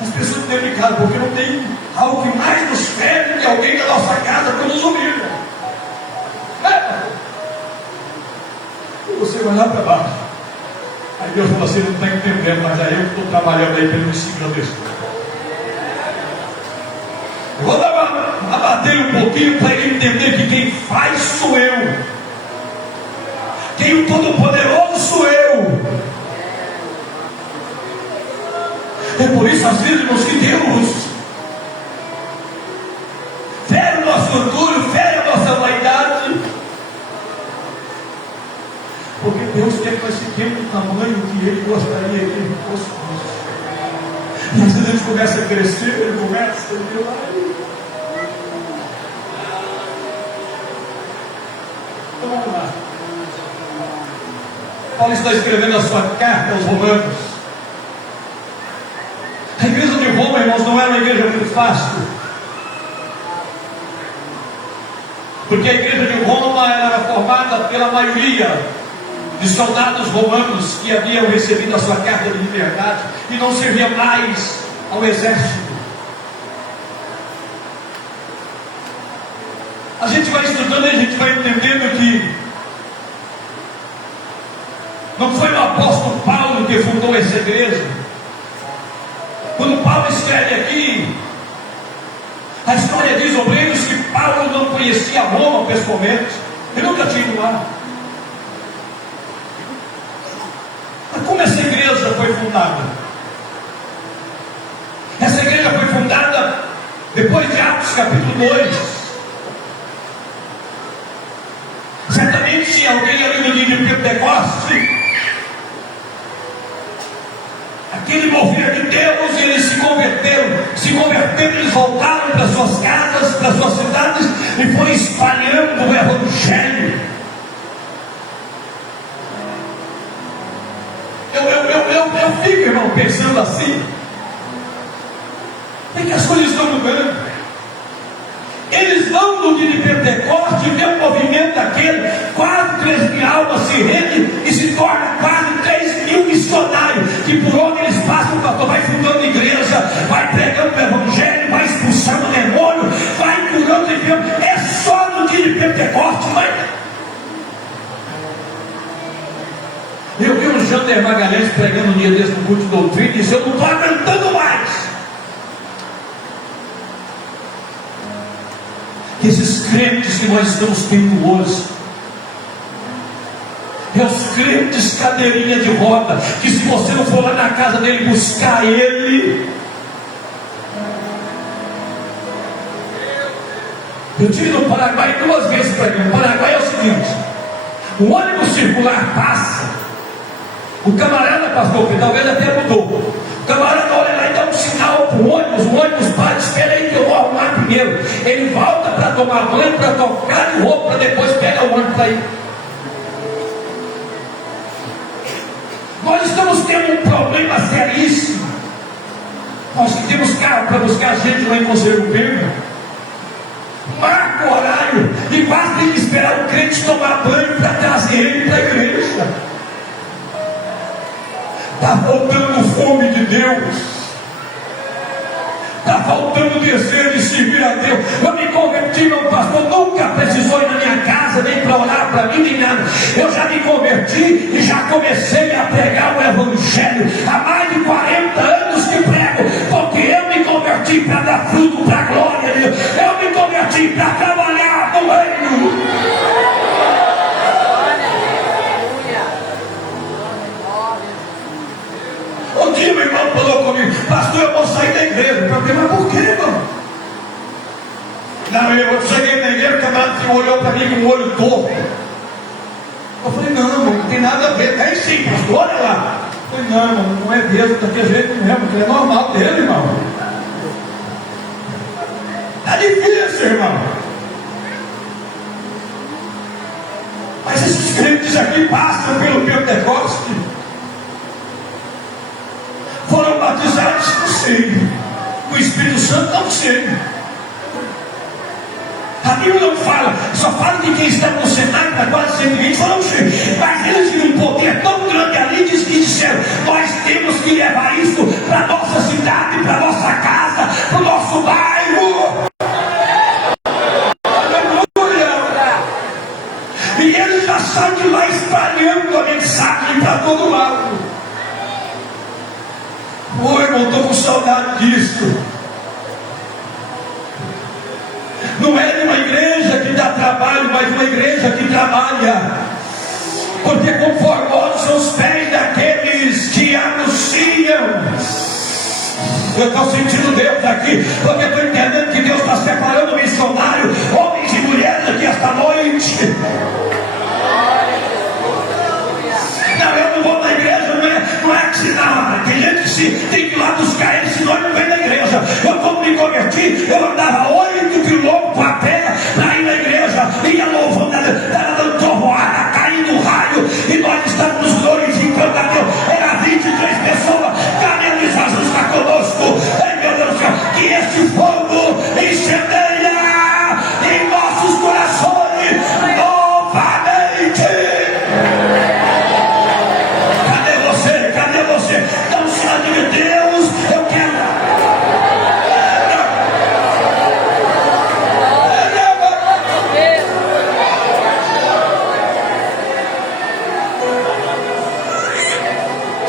As pessoas que dentro de casa, porque não tem algo que mais nos fere do que alguém da nossa casa que nos humilha. E você vai lá para baixo. Aí Deus fala assim: não está entendendo, mas é eu que estou trabalhando aí para ele me seguir desse. Eu vou abater um pouquinho para ele entender que quem faz sou eu. Quem o Todo-Poderoso sou eu. É por isso, às vezes, irmãos, que Deus fere o nosso orgulho, fere a nossa vaidade. Porque Deus quer que nós fiquemos do tamanho que Ele gostaria que Ele fosse. E às vezes a gente começa a crescer, Ele começa a ver lá. Então vamos lá. Paulo está escrevendo a sua carta aos Romanos. A igreja de Roma, irmãos, não era uma igreja muito fácil. Porque a igreja de Roma era formada pela maioria de soldados romanos que haviam recebido a sua carta de liberdade e não servia mais ao exército. A gente vai estudando e a gente vai entendendo que não foi o apóstolo Paulo que fundou essa igreja. Quando Paulo escreve aqui, a história diz, obreiros, que Paulo não conhecia Roma pessoalmente. Ele nunca tinha ido lá. Mas como essa igreja foi fundada? Essa igreja foi fundada depois de Atos capítulo 2. Certamente alguém ali no dia de Pentecoste, aquele mover de Deus, eles se converteram, eles voltaram para suas casas, para suas cidades e foram espalhando o Evangelho. Eu fico, irmão, pensando assim, é que as coisas estão mudando. Eles vão no dia de Pentecoste, vê o movimento daquele, quase 3.000 almas se rendem e se tornam quase 3.000 missionários, que por onde eles passam, o pastor vai fundando igreja, vai pregando o Evangelho, vai expulsando demônio, vai curando enfermos. É só no dia de Pentecoste, mas eu vi um Jander Magalhães pregando um dia desse no culto de doutrina e disse: eu não estou aguentando mais. Esses crentes que nós estamos tendo hoje, é os crentes cadeirinha de roda, que se você não for lá na casa dele buscar ele. Eu tive no Paraguai 2 vezes pregando. O Paraguai é o seguinte: o ônibus circular passa, o camarada passou, que talvez até mudou, o camarada olha lá e dá um sinal para o ônibus para, espera aí que eu vou arrumar primeiro. Ele volta para tomar banho, para trocar de roupa, para depois pegar o ônibus para ir. Nós estamos tendo um problema seríssimo. Nós que temos carro para buscar a gente lá em Conselho Pena, marca o horário e quase tem que esperar o crente tomar banho para trazer ele para a igreja. Está faltando fome de Deus. Está faltando desejo de servir a Deus. Eu me converti, meu pastor nunca precisou ir na minha casa, nem para orar para mim, nem nada. Eu já me converti e já comecei a pregar o Evangelho. Há mais de 40 anos que prego, porque eu me converti para dar fruto para a glória de Deus. Eu me converti para trabalhar no reino. Um dia meu irmão falou comigo: pastor, eu vou sair da igreja. Eu falei: mas por quê, irmão? Não, eu cheguei na igreja, o camarada olhou para mim com o olho torto. Eu falei: não tem nada a ver. Tem sim, pastor, olha lá. Eu falei: não, irmão, não é Deus, daquele jeito mesmo, que é normal dele, irmão. Está difícil, irmão. Mas esses crentes aqui passam pelo Pentecoste, foram batizados, não sei, o Espírito Santo, não sei. A Bíblia não fala, só fala de quem estava no cenário para quase 120, falou, mas eles viram um poder tão grande ali, que disseram, nós temos que levar isso para a nossa cidade, para a nossa casa, para o nosso bairro. E eles já saem de lá espalhando a mensagem para todo lado. Oi, irmão, estou com saudade disso. Não é de uma igreja que dá trabalho, mas de uma igreja que trabalha. Porque conformosos são os pés daqueles que anunciam. Eu estou sentindo Deus aqui, porque estou entendendo que Deus está separando missionário, homens e mulheres aqui esta noite. Não, eu não vou na igreja, não é que se não. Tem gente que tem que ir lá buscar ele, senão ele não vem na igreja. Eu, quando me converti, eu andava 8 quilômetros a pé para ir na igreja, ia louvando, estava dando trovoada, caindo raio, e nós estávamos glorificando a Deus. Era 23 pessoas, cadê Jesus está conosco? Ei, meu Deus do céu, que este fogo incendeia em nossos corações novamente. Cadê você? Então, Senhor de Deus, eu quero.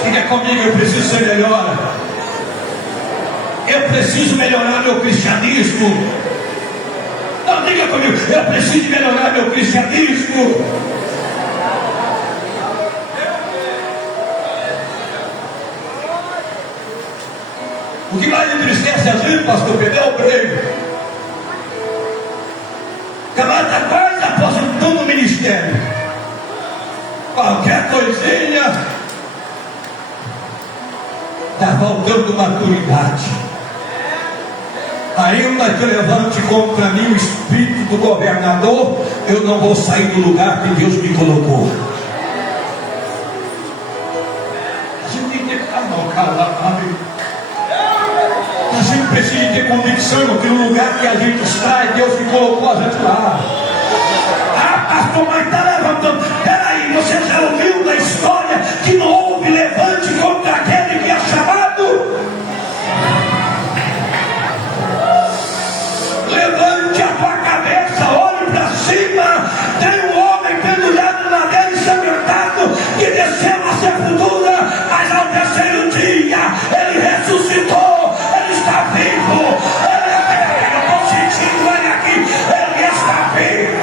Diga comigo, eu preciso ser melhor. Eu preciso melhorar meu cristianismo. Não, diga comigo, eu preciso melhorar meu cristianismo. O que mais entristece a gente, pastor Pedro, é o prêmio. Camarada está quase aposentando o ministério. Qualquer coisinha está faltando maturidade. Ainda que levante contra mim o espírito do governador, eu não vou sair do lugar que Deus me colocou. A gente tem que ficar mal calado. A gente precisa ter convicção que no lugar que a gente está, é Deus que colocou a gente lá. Ah, pastor, mas está levantando. Peraí, você já ouviu da história que não houve levante contra aquele que é chamado? Levante a tua cabeça, olhe para cima. Tem um homem pendurado na madeira e sangrentado que desceu na sepultura, mas ao terceiro dia ele ressuscitou. Está vivo, eu estou sentindo ele aqui, ele está vivo.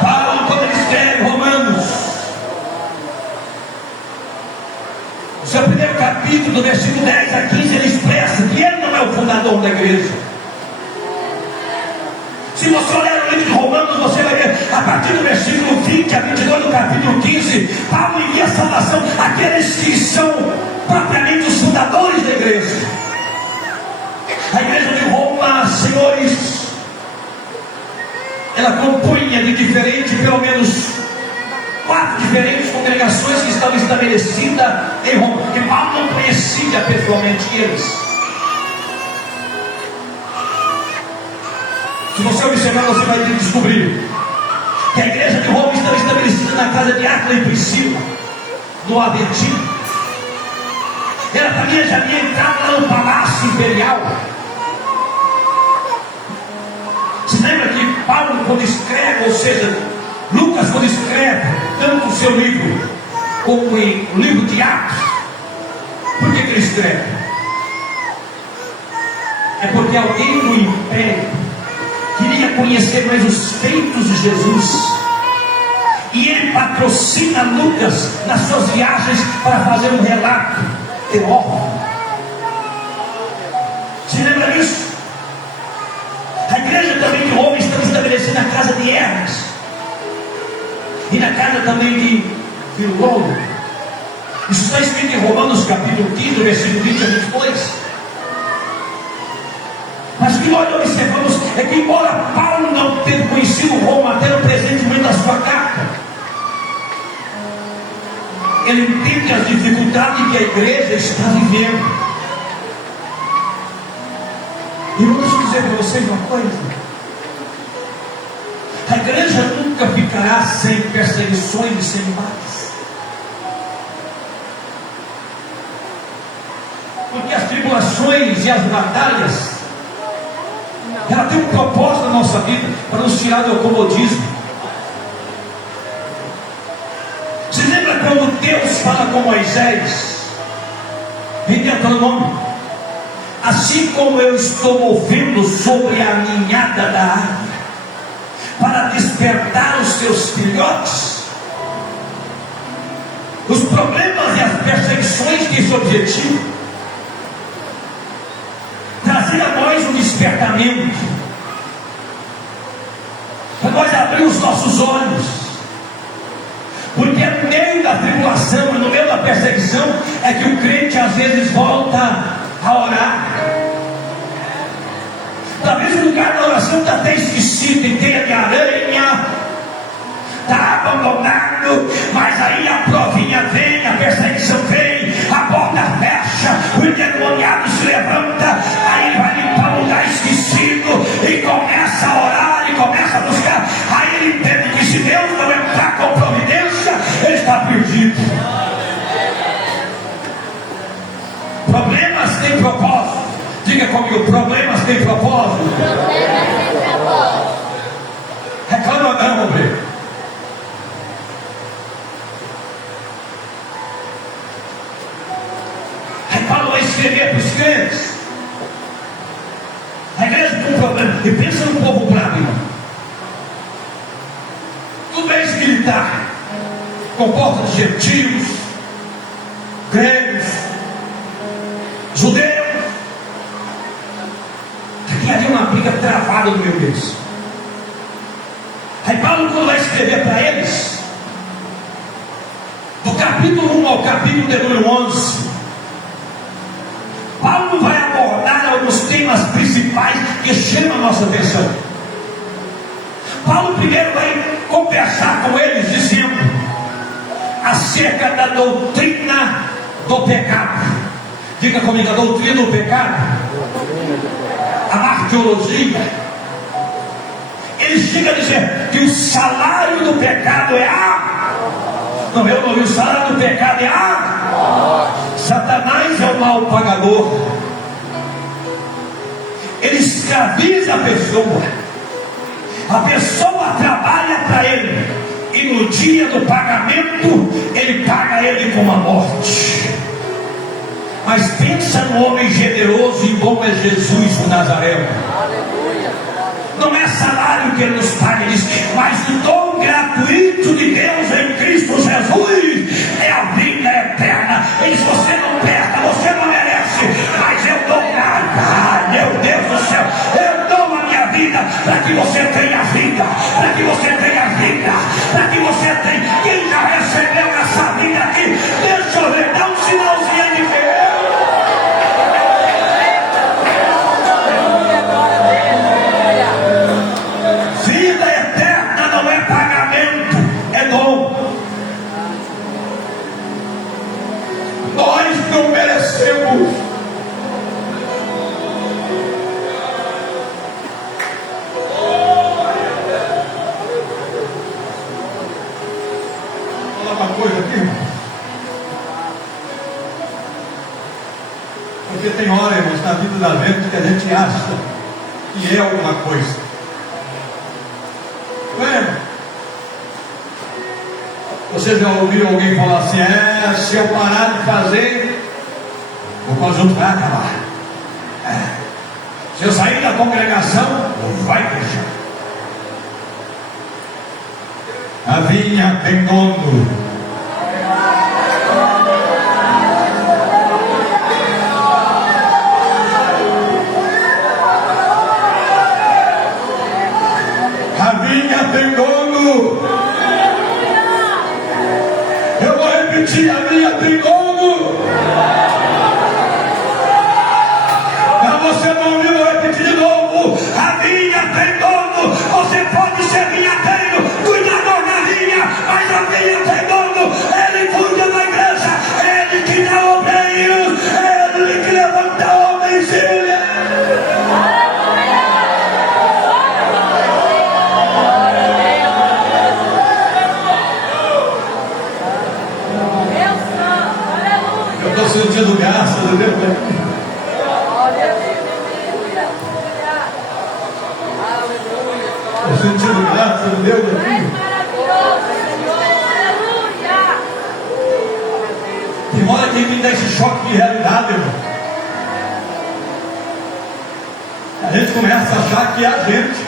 Paulo, quando ele escreve Romanos, seu primeiro capítulo, do versículo 10 a 15, ele expressa que ele não é o fundador da igreja. Se você olhar o livro de Romanos, você vai ver, a partir do versículo 20 a 22 do capítulo 15, Paulo envia salvação àqueles que são propriamente os fundadores da igreja. A igreja de Roma, senhores, ela compunha de diferente, pelo menos 4 diferentes congregações que estavam estabelecidas em Roma, porque Paulo não conhecia pessoalmente eles. Se você observar, você vai descobrir que a igreja de Roma estava estabelecida na casa de Áquila e Priscila, no Aventino. Ela também já havia entrado lá no palácio imperial. Se lembra que Paulo, quando escreve, ou seja, Lucas, quando escreve tanto o seu livro como em o livro de Atos, por que ele escreve? É porque alguém no império queria conhecer mais os feitos de Jesus, e ele patrocina Lucas nas suas viagens para fazer um relato teórico. Se lembra disso? A igreja também de Roma estava estabelecida na casa de Hermes e na casa também de Filólogo. Isso está escrito em Romanos capítulo 15, versículo 20 a 22. Mas o que nós observamos é que, embora Paulo não tenha conhecido Roma até no presente momento da sua carta, ele entende as dificuldades que a igreja está vivendo. E eu deixo dizer para vocês uma coisa: a igreja nunca ficará sem perseguições e sem embates, porque as tribulações e as batalhas, ela tem um propósito na nossa vida, para nos tirar do comodismo. Você lembra quando Deus fala com Moisés em Deuteronômio: assim como eu estou movendo sobre a ninhada da árvore para despertar os seus filhotes? Os problemas e as perseguições têm esse objetivo: trazer a nós um despertamento, para nós abrir os nossos olhos, porque no meio da tribulação e no meio da perseguição é que o crente às vezes volta a orar. Talvez o lugar da oração está até esquecido, em teia de aranha, está abandonado, mas aí a provinha vem, a perseguição vem, a porta fecha, o endemoniado se levanta, aí ele vai limpar o lugar esquecido e começa a orar e começa a buscar. Aí ele entende que se Deus não entrar com providência, ele está perdido. Problemas têm propósito. Diga comigo: problemas têm propósito. Reclama não, homem. Aí Paulo vai escrever para os crentes. A igreja tem um problema. E pensa no povo bravo, irmão. Tudo bem se militar, comporta de gentios, gregos, judeus. Aqui havia uma briga travada no meio deles. Aí Paulo, quando vai escrever para eles, do capítulo 1 ao capítulo de número 11, Paulo vai abordar alguns temas principais que chamam a nossa atenção. Paulo primeiro vai conversar com eles, dizendo acerca da doutrina do pecado. Diga comigo: a doutrina do pecado, a martiologia. Ele chega a dizer que o salário do pecado é a... Não, eu não vi. O salário do pecado é a... Satanás é o mal pagador. Ele escraviza a pessoa. A pessoa trabalha para ele, e no dia do pagamento ele paga ele com a morte. Mas pensa no homem generoso e bom é Jesus o Nazareno. Não é salário que ele nos paga, ele diz, mas o dom gratuito de Deus em Cristo Jesus é a vida eterna. Ele diz: você não presta, você não merece, mas eu dou nada. Meu Deus do céu, eu dou a minha vida para que você tenha vida, para que você tenha vida, para que você tenha. Quem já recebeu essa vida aqui, deixa eu ver, dá um sinalzinho de Deus. Nós não merecemos. Vou falar uma coisa aqui, irmão. Porque tem hora, irmãos, na vida da gente que a gente acha que é alguma coisa. Lembra? Vocês já ouviram alguém falar assim: se eu parar de fazer, o conjunto vai acabar. Se eu sair da congregação, vai fechar. A vinha tem dono. A vinha tem dono. Eu vou repetir: a minha tem dono. Mas você não ouviu, eu vou repetir de novo. graça de Deus aqui. Maravilhoso, Senhor. Aleluia. Tem hora que me dá esse choque de realidade, irmão. A gente começa a achar que é a gente.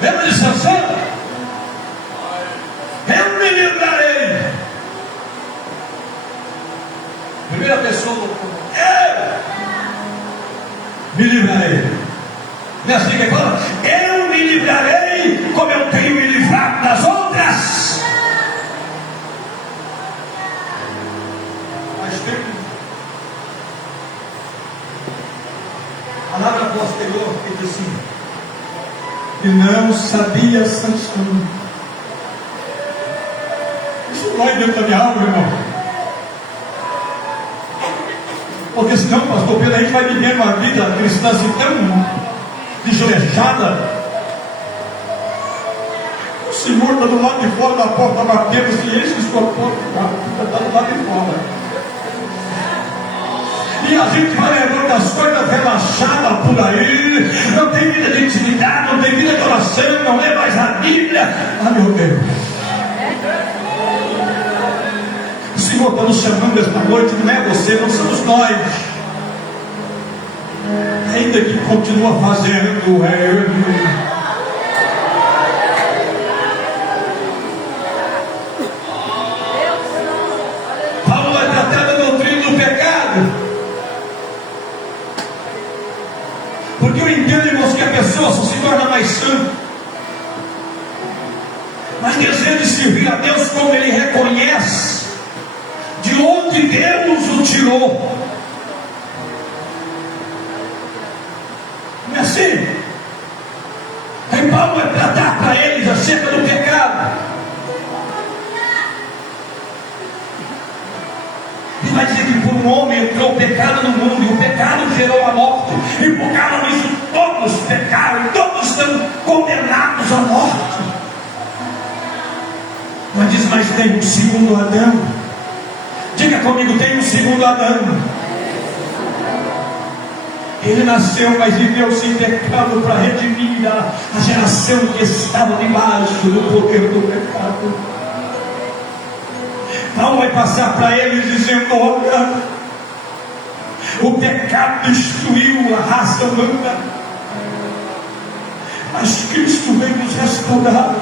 Lembra de Sansão? Eu me livrarei. Primeira pessoa, eu me livrarei. Não é assim que ele fala? Eu me livrarei como eu tenho me livrado das outras. Mas tem a palavra posterior que diz assim: e não sabia Sansão. Isso dói dentro da minha alma, irmão. Porque senão, pastor Pedro, a gente vai viver uma vida cristã assim tão desleixada. O Senhor está do lado de fora da porta batendo, se enche de sua porta, está do lado de fora. E a gente vai levando as coisas relaxadas por aí, não tem vida de intimidade, não tem vida de oração, não lê mais a Bíblia. Ah, meu Deus! O Senhor está nos chamando esta noite, não é você, não somos nós. Ainda que continua fazendo, Paulo vai tratar da doutrina do pecado. Porque eu entendo, irmãos, que a pessoa só se torna mais santa, mas deseja servir a Deus como ele reconhece de onde Deus o tirou. Não é assim? Aí Paulo vai tratar para eles acerca do pecado. Ele vai dizer que por um homem entrou o pecado no mundo, e o pecado gerou a morte, e por causa disso todos pecaram, e todos estão condenados à morte. Mas diz, mas tem um segundo Adão. Diga comigo, tem um segundo Adão. Ele nasceu, mas viveu sem pecado para redimir a geração que estava debaixo do poder do pecado. Paulo vai passar para eles dizendo: olha, o pecado destruiu a raça humana, mas Cristo veio nos restaurar.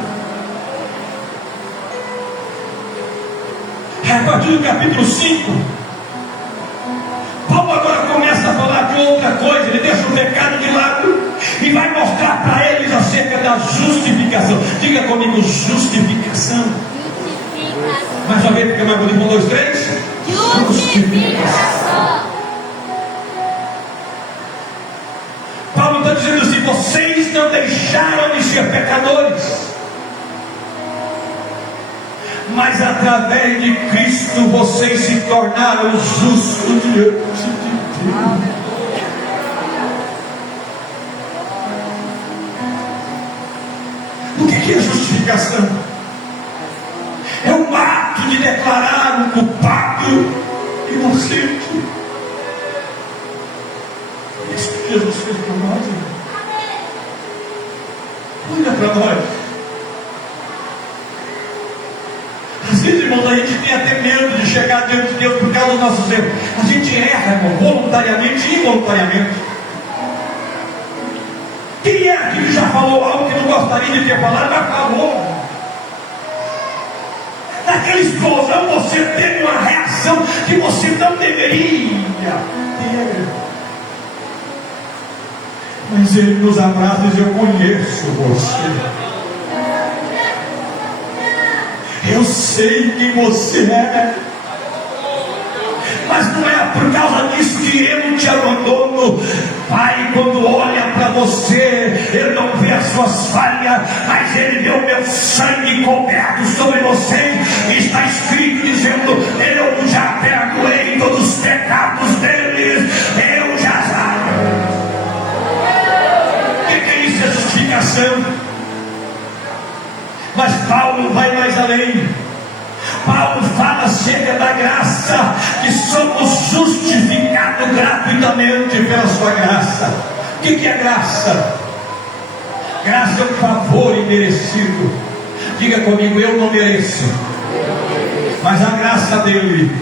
A partir do capítulo 5, Paulo agora começa a falar de outra coisa. Ele deixa o pecado de lado e vai mostrar para eles acerca da justificação. Diga comigo, justificação. Mais uma vez, fica mais bonito. 1, 2, 3. Justificação. Paulo está dizendo assim: vocês não deixaram de ser pecadores, mas através de Cristo vocês se tornaram justos diante de Deus. O que é justificação? É um ato de declarar um culpado inocente. Isso que Jesus fez para nós. Olha para nós. Às vezes, irmãos, a gente tem até medo de chegar diante de Deus por causa dos nossos erros. A gente erra, irmão, voluntariamente e involuntariamente. Quem é aqui que já falou algo que não gostaria de ter falado, mas falou? Naquela explosão você teve uma reação que você não deveria ter. Mas Ele nos abraça e diz: eu conheço você. Eu sei quem você é. Mas não é por causa disso que eu não te abandono. Pai, quando olha para você, Ele não vê as suas falhas, mas Ele vê o meu sangue coberto sobre você. Está escrito dizendo: eu já perdoei todos os pecados deles. Eu já. O que é isso? É justificação. Mas Paulo vai mais além. Paulo fala acerca da graça, que somos justificados gratuitamente pela sua graça. O que é graça? Graça é um favor imerecido. Diga comigo, eu não mereço, mas a graça dele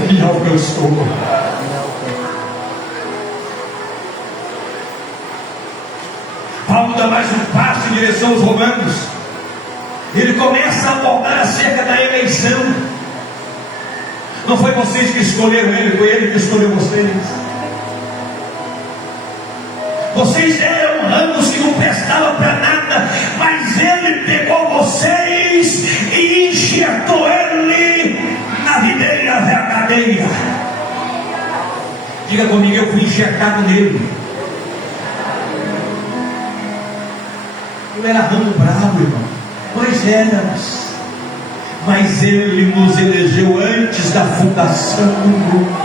me alcançou. Paulo dá mais um passo em direção aos romanos. Ele começa a abordar acerca da eleição. Não foi vocês que escolheram ele, foi ele que escolheu vocês. Vocês eram ramos que não prestavam para nada, mas ele pegou vocês e enxertou ele na videira verdadeira. Diga comigo, eu fui enxertado nele. Eu era ramo bravo, irmão. Nós éramos. Mas ele nos elegeu antes da fundação do mundo.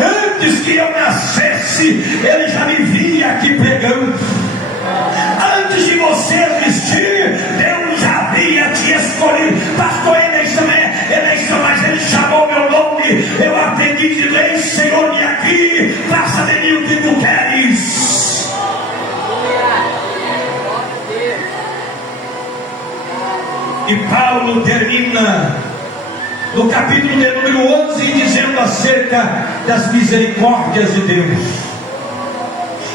Antes que eu nascesse, ele já me via aqui pregando. Antes de você existir, Deus já havia te escolhido. Pastor, eleição é eleição, mas ele chamou meu nome. Eu aprendi de lei, Senhor, e aqui, faça de mim o que tu queres. E Paulo termina no capítulo de número 11 dizendo acerca das misericórdias de Deus.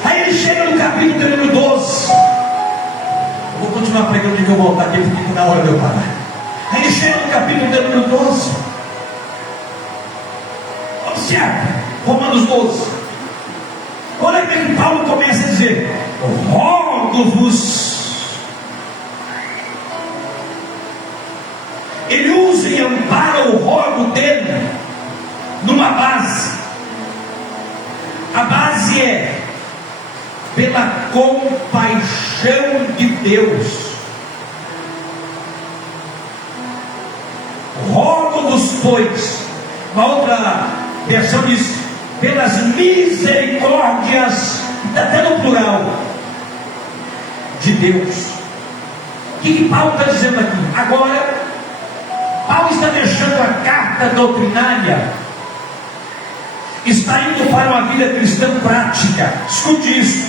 Aí ele chega no capítulo de número 12. Eu vou continuar pregando de que eu voltar aqui, porque na hora de eu parar. Aí ele chega no capítulo de número 12. Observe, Romanos 12. Olha como é que Paulo começa a dizer: rogo-vos. Ele usa e ampara o rogo dele numa base. A base é pela compaixão de Deus. Rogo-vos, pois. Uma outra versão diz: pelas misericórdias, até no plural, de Deus. O que Paulo está dizendo aqui? Agora, Paulo está deixando a carta doutrinária, está indo para uma vida cristã prática. Escute isso,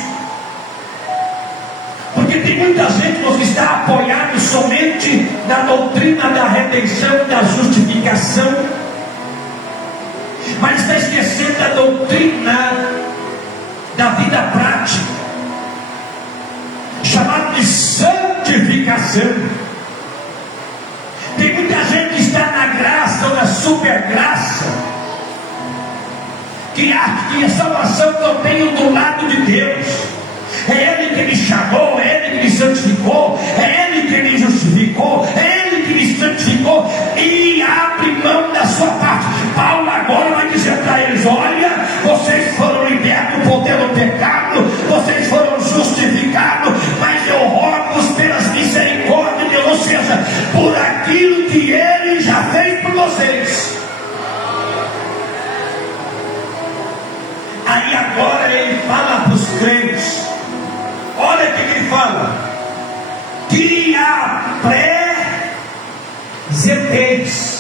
porque tem muita gente que está apoiado somente na doutrina da redenção, da justificação, mas está esquecendo da doutrina da vida prática, chamada de santificação. Tem muita gente que está na graça ou na supergraça, que acha que a salvação que eu tenho do lado de Deus. É Ele que me chamou, é Ele que me santificou, é Ele que me justificou, é Ele que me santificou, e abre mão da sua parte. Paulo agora vai dizer para eles: olha, vocês foram libertos do poder do pecado, vocês foram justificados, mas eu rogo-vos pelas misericórdias de Deus, ou seja, por aquilo que Ele já fez por vocês. Aí agora ele fala para os crentes. Olha o que ele fala: que a pré-zeteis.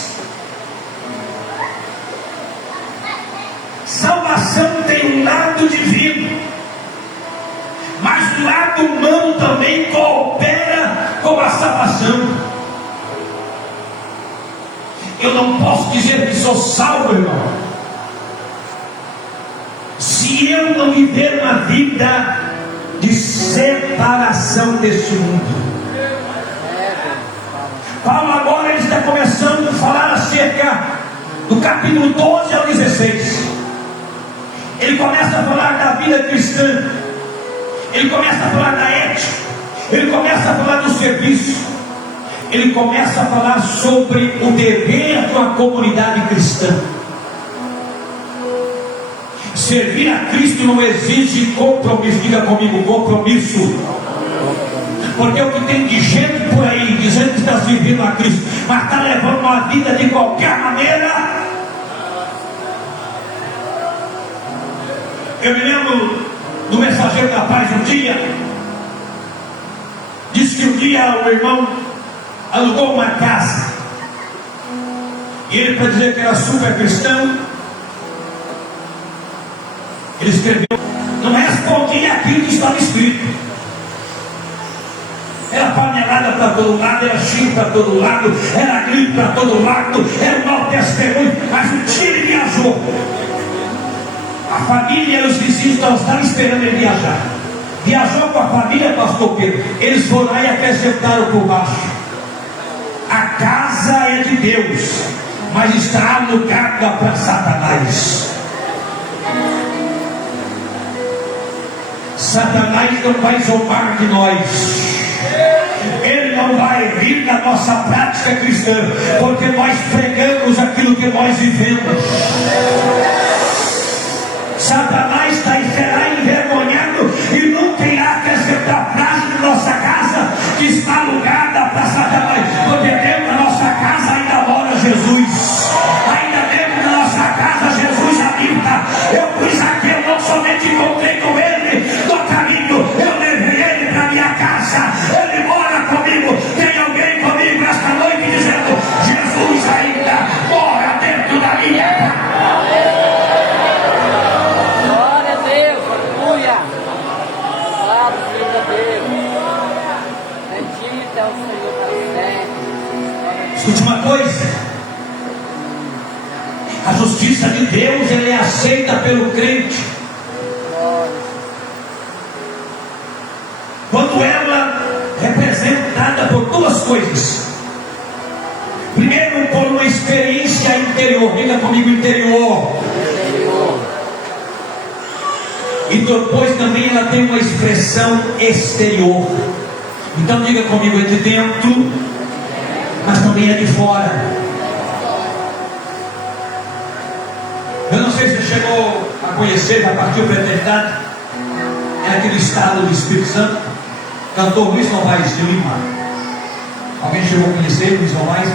Salvação tem um lado divino, mas o lado humano também coopera com a salvação. Eu não posso dizer que sou salvo, irmão, se eu não viver uma vida de separação desse mundo. Paulo agora ele está começando a falar acerca do capítulo 12 ao 16. Ele começa a falar da vida cristã, ele começa a falar da ética, ele começa a falar do serviço, ele começa a falar sobre o dever de uma comunidade cristã. Servir a Cristo não exige compromisso. Diga comigo, compromisso. Porque o que tem de gente por aí dizendo que está servindo a Cristo, mas está levando uma vida de qualquer maneira. Eu me lembro do Mensageiro da Paz um dia. Disse que um dia o irmão alugou uma casa, e ele, para dizer que era super cristão, ele escreveu não respondia aquilo que estava escrito. Era panelada para todo lado, era xingo para todo lado, era grito para todo lado, era um mau testemunho, mas o dia ele viajou. A família e os vizinhos estavam esperando ele viajar. Viajou com a família, pastor Pedro. Eles foram lá e acrescentaram por baixo: a casa é de Deus, mas está alugada para Satanás. Satanás não vai zombar de nós. Ele não vai rir da nossa prática cristã, porque nós pregamos aquilo que nós vivemos. Satanás será envergonhado e nunca irá acrescentar frase de nossa casa que está alugada para Satanás, porque dentro da nossa casa ainda mora Jesus, ainda dentro da nossa casa Jesus habita. Eu pus aqui, eu não somente encontrei com ele no caminho, eu levei ele para minha casa, ele mora comigo. Tem alguém comigo esta noite dizendo: Jesus ainda mora dentro da minha casa. Escute uma coisa: a justiça de Deus ela é aceita pelo crente quando ela é representada por duas coisas. Primeiro, por uma experiência interior. Diga comigo: interior. E depois também ela tem uma expressão exterior. Então diga comigo: é de dentro, mas também é de fora. Eu não sei se você chegou a conhecer, já partiu para a eternidade, é aquele estado do Espírito Santo, cantor Luiz Novaes de Lima. Alguém chegou a conhecer Luiz Novaes?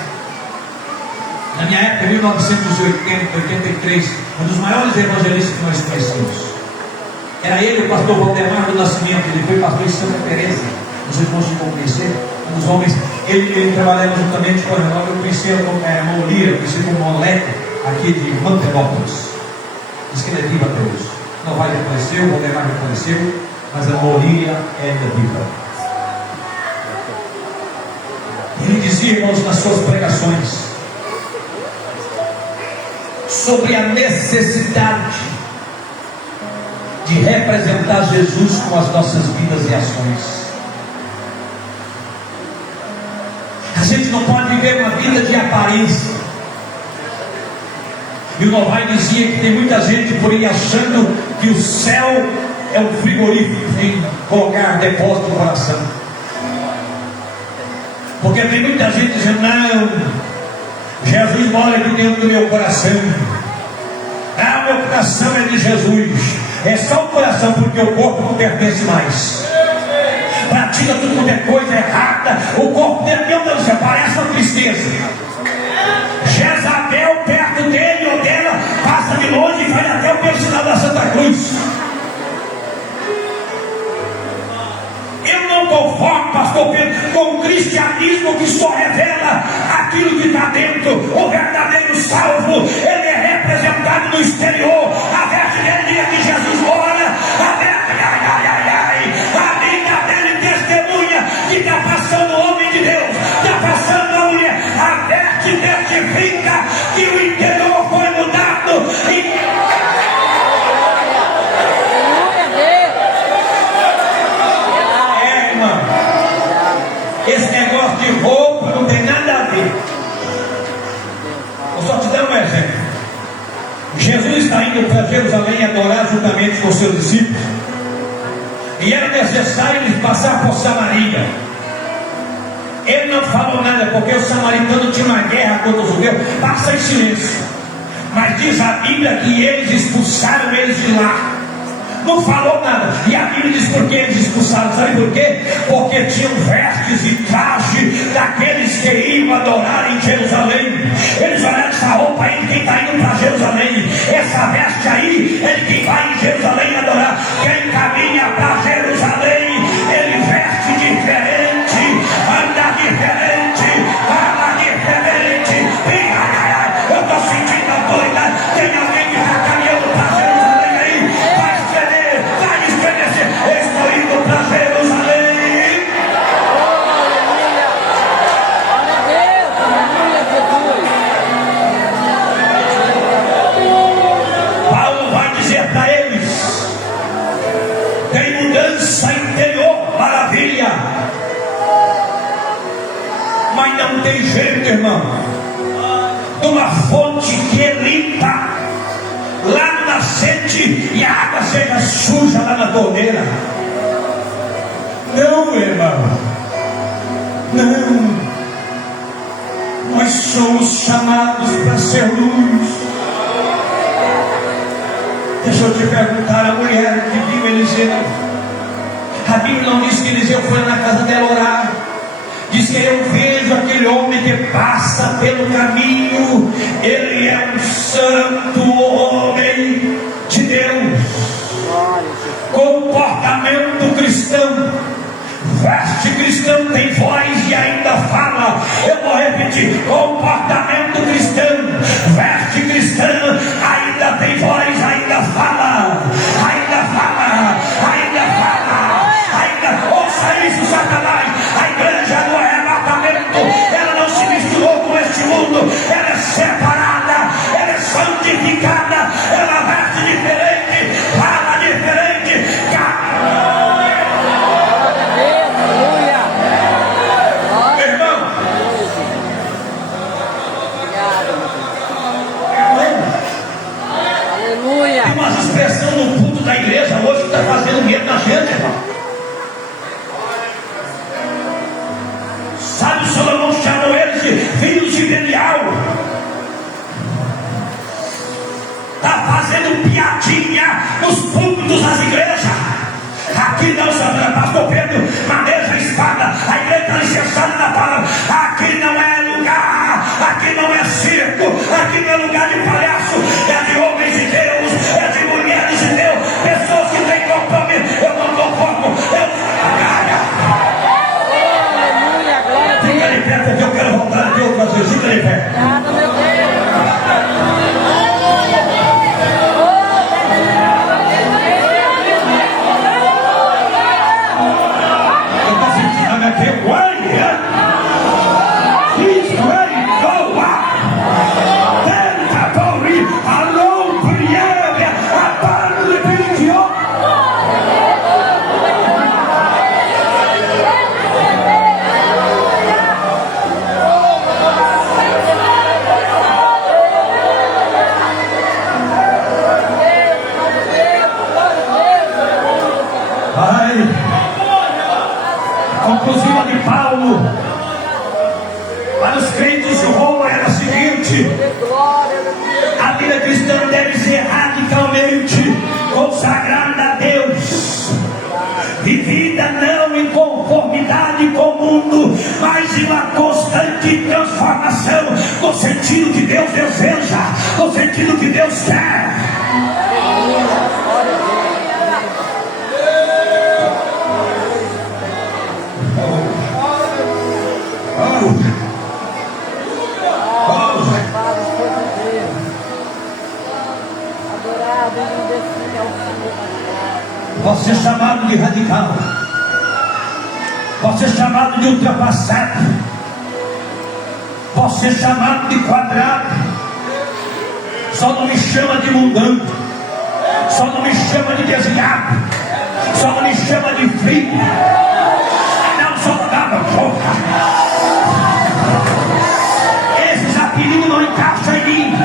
Na minha época, em 1983, um dos maiores evangelistas que nós conhecemos. Era ele, o pastor Valdemar do Nascimento. Ele foi pastor em Santa Teresa. Os irmãos chegou a conhecer, um dos homens. Ele trabalhava juntamente com a Renova. Eu conhecia como Molira, conhecia como Molete, aqui de Mantenópolis. Diz que ele é vivo até hoje. Novaes faleceu, o Valdemar faleceu, mas a Molira é viva. Ele dizia, irmãos, nas suas pregações, sobre a necessidade de representar Jesus com as nossas vidas e ações. A gente não pode viver uma vida de aparência. E o Novaes dizia que tem muita gente por aí achando que o céu é um frigorífico em colocar depósito no coração. Porque tem muita gente dizendo: não, Jesus mora aqui dentro do meu coração. Ah, meu coração é de Jesus. É só o coração, porque o corpo não pertence mais. Pratica tudo quanto é coisa errada. O corpo dele, meu Deus do céu, parece uma tristeza. Jezabel perto dele ou dela passa de longe e vai até o personal da Santa Cruz. Eu não conformo, pastor Pedro, com o cristianismo que só revela aquilo que está dentro. O verdadeiro salvo, ele é representado no exterior. A veste dele diz que Jesus mora. A veste, a vida dele testemunha que está passando o homem de Deus, está passando a mulher. A veste testifica que o interior foi mudado. Esse negócio de roupa não tem nada a ver. Vou só te dar um exemplo. Jesus está indo para Jerusalém adorar juntamente com seus discípulos, e era necessário ele passar por Samaria. Ele não falou nada, porque o samaritano tinha uma guerra contra os judeus. Passa em silêncio. Mas diz a Bíblia que eles expulsaram eles de lá. Não falou nada. E a Bíblia diz por que eles expulsaram. Sabe por quê? Porque tinham vestes e traje daqueles que iam adorar em Jerusalém. Eles olharam essa roupa aí, quem está indo para Jerusalém. Essa veste aí é de quem vai em Jerusalém adorar. Quem caminha para Jerusalém, ele veste diferente, anda diferente, fala diferente. Eu estou sentindo autoridade. Tem alguém que está caminhando para Jerusalém aí? Vai escrever, vai não tem jeito, irmão, de uma fonte que irrita lá no nascente e a água seja suja lá na torneira. Não, irmão, não. Nós somos chamados para ser luz. Deixa eu te perguntar, a mulher que viu Eliseu, a Bíblia não diz que Eliseu foi na casa dela orar. Diz que eu vejo aquele homem que passa pelo caminho, ele é um santo homem de Deus. Comportamento cristão, veste cristão, tem voz e ainda fala. Eu vou repetir: comportamento cristão, veste cristã, ainda tem voz, ainda fala, ainda fala, ainda fala, ainda. Ouça isso, Satanás. A igreja do arrebatamento, ela não se misturou com este mundo, ela é separada, ela é santificada, ela veste diferente, fala diferente, tem umas expressões no culto da igreja hoje que está fazendo medo na gente, irmão. Sabe, Salomão chamou eles de filhos de Belial. Está fazendo piadinha nos púlpitos das igrejas. Aqui não, pastor Pedro, maneja a espada, a igreja está licenciada na palavra. Aqui não é lugar, aqui não é circo, aqui não é lugar de palhaço, é de homens de Deus, é de mulheres de Deus, pessoas que têm compromisso. Eu não conformo, fica de pé, porque eu quero voltar de outras vezes. Fica de pé. Conclusiva de Paulo para os crentes de Roma era a seguinte: a vida cristã deve ser radicalmente consagrada a Deus, vivida não em conformidade com o mundo, mas em uma constante transformação no sentido que Deus deseja, no sentido que Deus quer. Você é chamado de radical, você é chamado de ultrapassado, você é chamado de quadrado. Só não me chama de mundano, só não me chama de desviado, só não me chama de frio. Não sou nada, porra. Esses apelidos não encaixam em mim.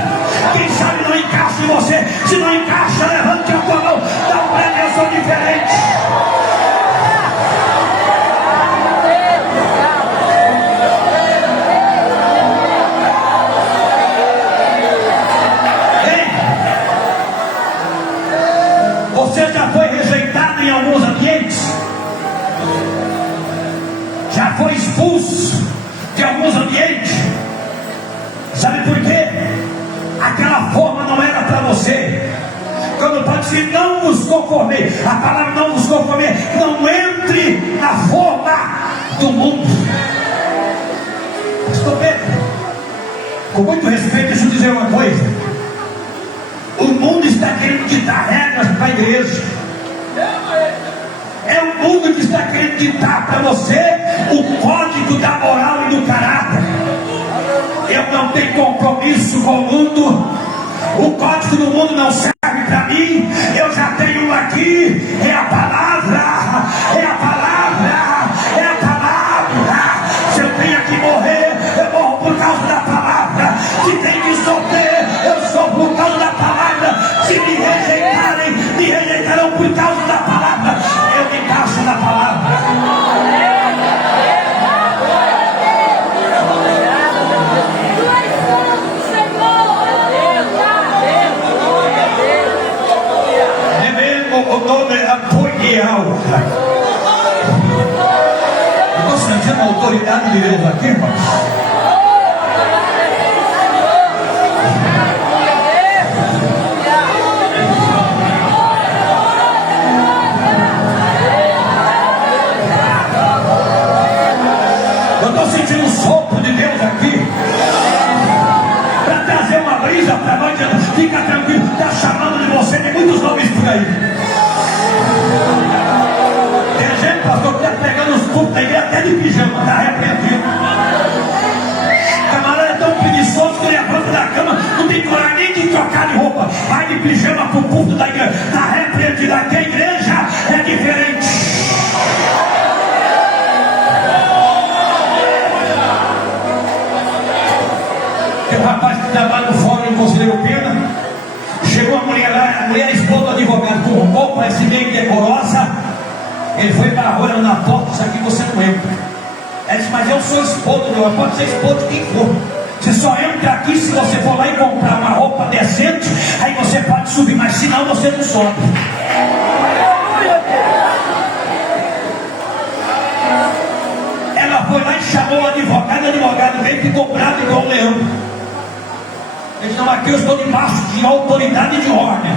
Quem sabe não encaixa em você. Se não encaixa, levante a tua mão. Dá um prêmio, eu sou diferente. Ei, você já foi rejeitado em alguns ambientes? Já foi expulso de alguns ambientes? Sabe por quê? Aquela forma não era para você. Quando pode dizer não vos conformei, a palavra não vos conformei, não entre na forma do mundo. Pastor Pedro, com muito respeito, deixa eu dizer uma coisa: o mundo está querendo ditar regras para a igreja. É o mundo que está querendo ditar para você o código da moral e do caráter. Eu não tenho compromisso com o mundo. O código do mundo não serve para mim. Eu já tenho um aqui. É a palavra. É a palavra. É a palavra. Se eu tenho que morrer, por causa da palavra. Eu me encaixo na palavra. O nome apoial. Eu estou sentindo a autoridade de Deus aqui, irmãos. Eu estou sentindo o sopro de Deus aqui para trazer uma brisa para nós. Fica tranquilo, está chamando de você, tem muitos nomes por aí. Tem gente, pastor, que está pegando os cultos da igreja até de pijama, está arrependido. O camarada é tão preguiçoso que levanta da cama, não tem coragem nem de trocar de roupa, vai de pijama para o culto da igreja, está arrependido. Aqui a igreja é diferente. Tem um rapaz que trabalha no fórum em Conselheiro Pena. Chegou a mulher lá, a mulher esposa do advogado com roupa, parece meio decorosa. Ele foi para a rua na porta, isso aqui você não entra. Ela disse, mas eu sou esposa, meu, pode ser esposa de quem for. Você só entra aqui se você for lá e comprar uma roupa decente, aí você pode subir, mas senão você não sobe. Ela foi lá e chamou o advogado veio e ficou bravo igual um leão. Ele disse, não, aqui eu estou debaixo de autoridade de ordem.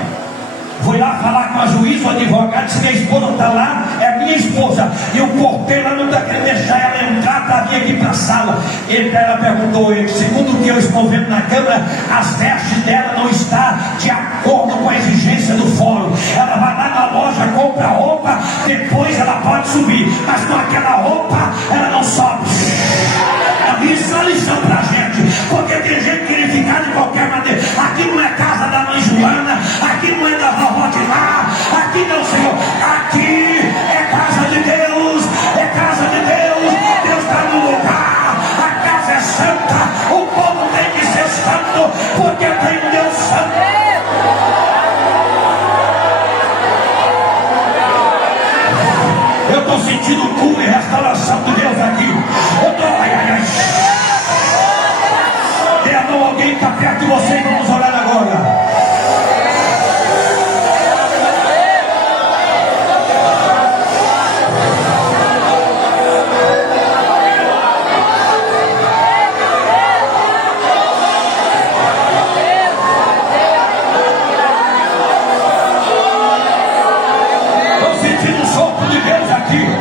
Fui lá falar com a juíza, o advogado, disse, minha esposa está lá, é minha esposa. E o porteiro lá não está querendo deixar ela entrar para vir aqui para a sala. Ela perguntou, segundo o que eu estou vendo na câmera, as vestes dela não estão de acordo com a exigência do fórum. Ela vai lá na loja, compra roupa, depois ela pode subir. Mas com aquela roupa, ela não sobe. Isso é uma lição para a gente, porque tem gente que quer ficar de qualquer maneira. Aqui não é casa da mãe Joana, aqui não é da vovó de lá, aqui não, Senhor, aqui é casa de Deus, é casa de Deus. Deus está no lugar, a casa é santa, o povo tem que ser santo, porque tem um Deus santo. Eu estou sentindo cura e restauração de Deus aqui. Eu estou, Tem a mão, alguém está perto de você e vamos orar agora. Estou sentindo o sopro de Deus aqui.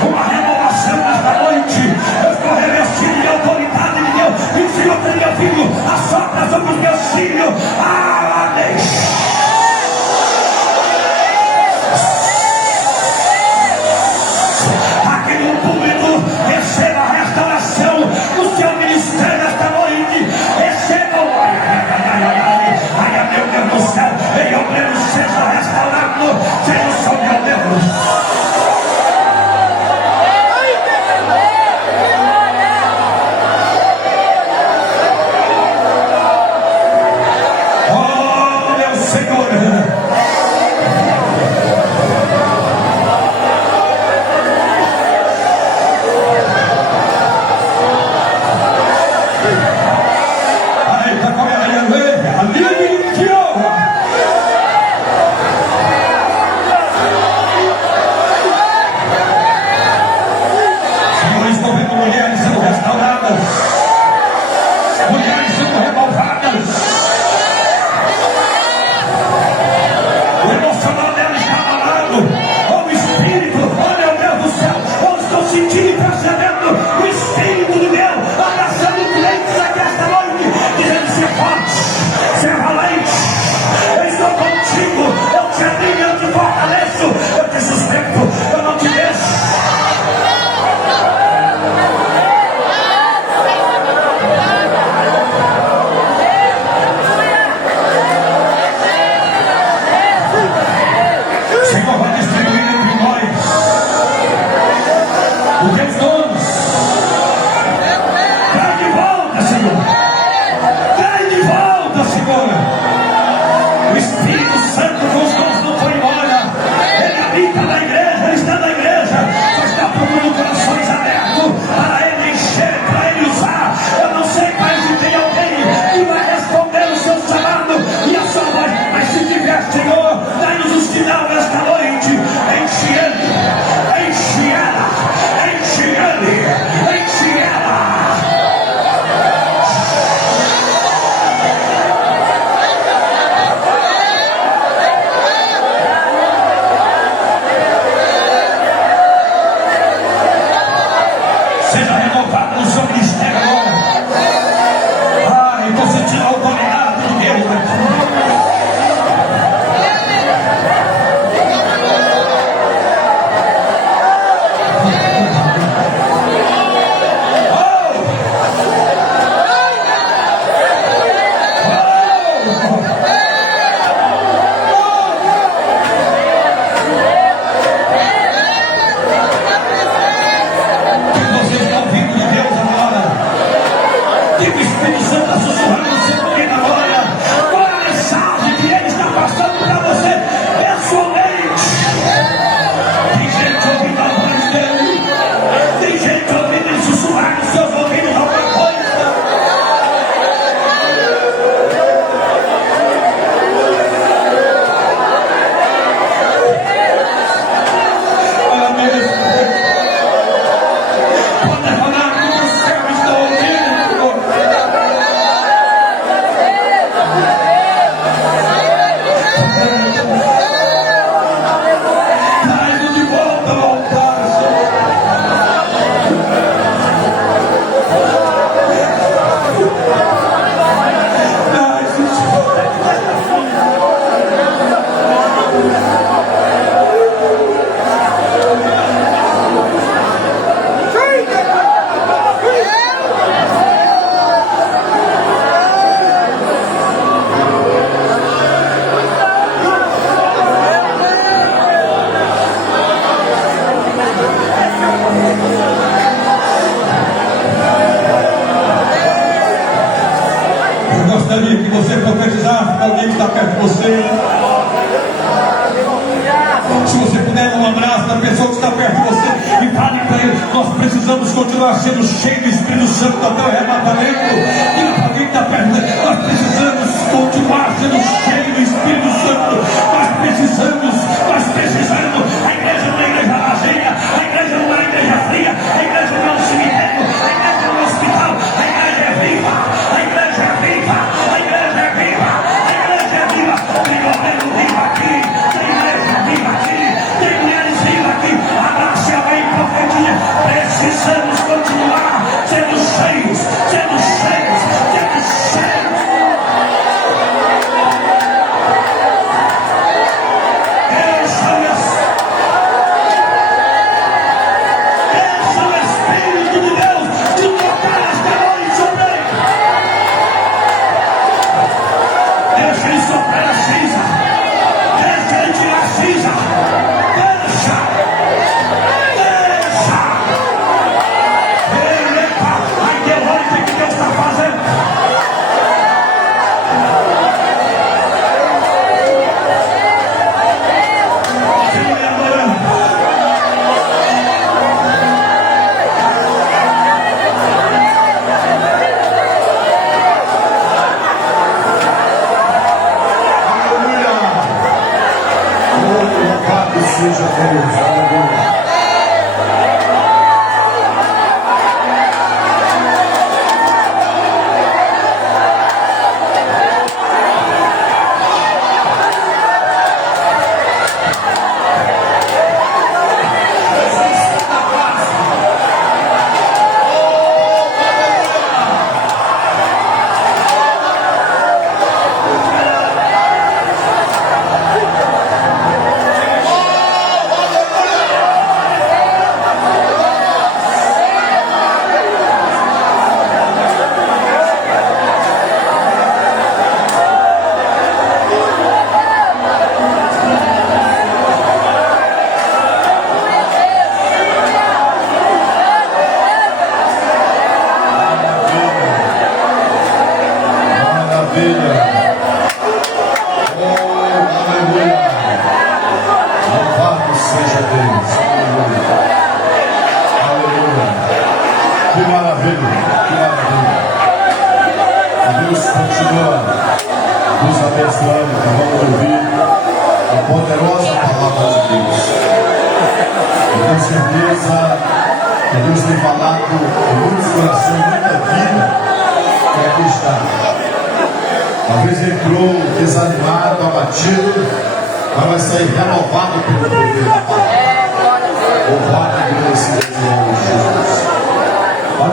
Uma renovação nesta noite. Eu estou revestido de autoridade de Deus. E o Senhor tem meu filho, assopra sobre os meus filhos. Aqui no público, receba a restauração do seu ministério nesta noite. Receba o ai, meu Deus do céu, em obreiro seja restaurado, seja o Senhor meu Deus. continuar sendo cheio do Espírito Santo até o arrebatamento. E para quem está perto, nós precisamos continuar sendo cheio do Espírito Santo. Nós precisamos. A igreja não é igreja vazia, a igreja não é igreja fria, a igreja não é um cemitério, a igreja não é um hospital, a igreja é viva, a igreja é viva, a igreja é viva, a igreja é viva. Tem governo vivo aqui, tem igreja viva aqui, tem mulheres vivas aqui. Abraça a mãe profetia. Precisamos continuar sendo cheios, sendo cheios, sendo cheios.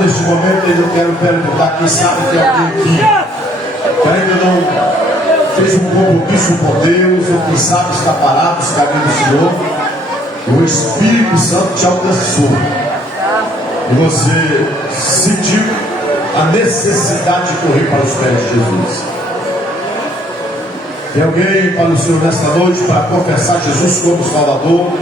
Neste momento eu quero perguntar quem sabe que alguém aqui que ainda não fez um compromisso com Deus, ou quem sabe está parado nos caminhos do Senhor, o Espírito Santo te alcançou e você sentiu a necessidade de correr para os pés de Jesus. Tem alguém para o Senhor nesta noite para confessar Jesus como Salvador?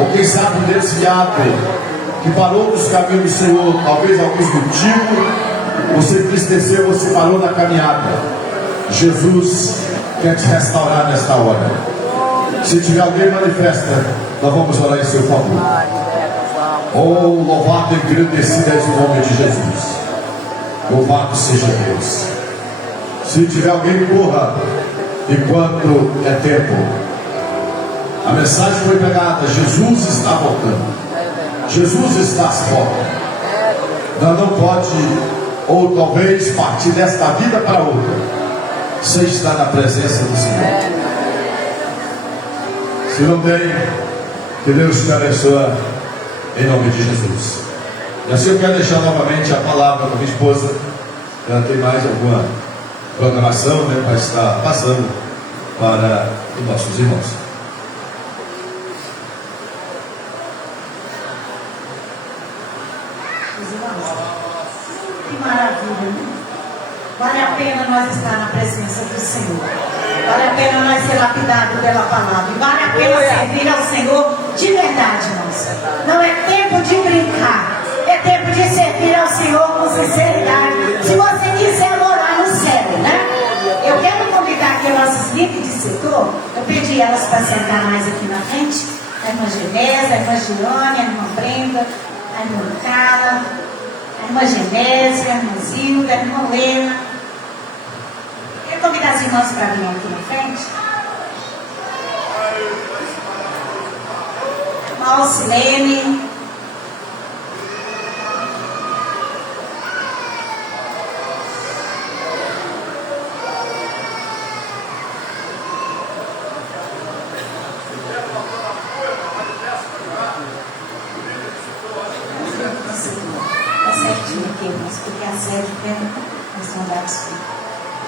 Ou quem sabe desse abre que parou dos caminhos do Senhor, talvez alguns motivos, você entristeceu, você parou na caminhada. Jesus quer te restaurar nesta hora. Se tiver alguém, manifesta, nós vamos orar em seu favor. Oh, louvado e engrandecido és o nome de Jesus. Louvado seja Deus. Se tiver alguém, corra enquanto é tempo. A mensagem foi pregada, Jesus está voltando. Jesus está às portas. Nós não pode, ou talvez partir desta vida para outra, sem estar na presença do Senhor. Se não tem, que Deus te abençoe em nome de Jesus. E assim eu quero deixar novamente a palavra para minha esposa. Ela tem mais alguma programação, né, para estar passando para os nossos irmãos. Que maravilha, né? Vale a pena nós estar na presença do Senhor. Vale a pena nós ser lapidados pela palavra. E vale a pena servir ao Senhor de verdade, irmãos. Não é tempo de brincar. É tempo de servir ao Senhor com sinceridade. Se você quiser morar no céu, né? Eu quero convidar aqui nossas líderes de setor. Eu pedi elas para sentar mais aqui na frente. A irmã Genesa, a irmã Girone, a irmã Brenda, a irmã Carla, a irmã Genésia, a irmã Zilda, a irmã Lena. Quero convidar as irmãs para vir aqui na frente. Irmã Alcilene.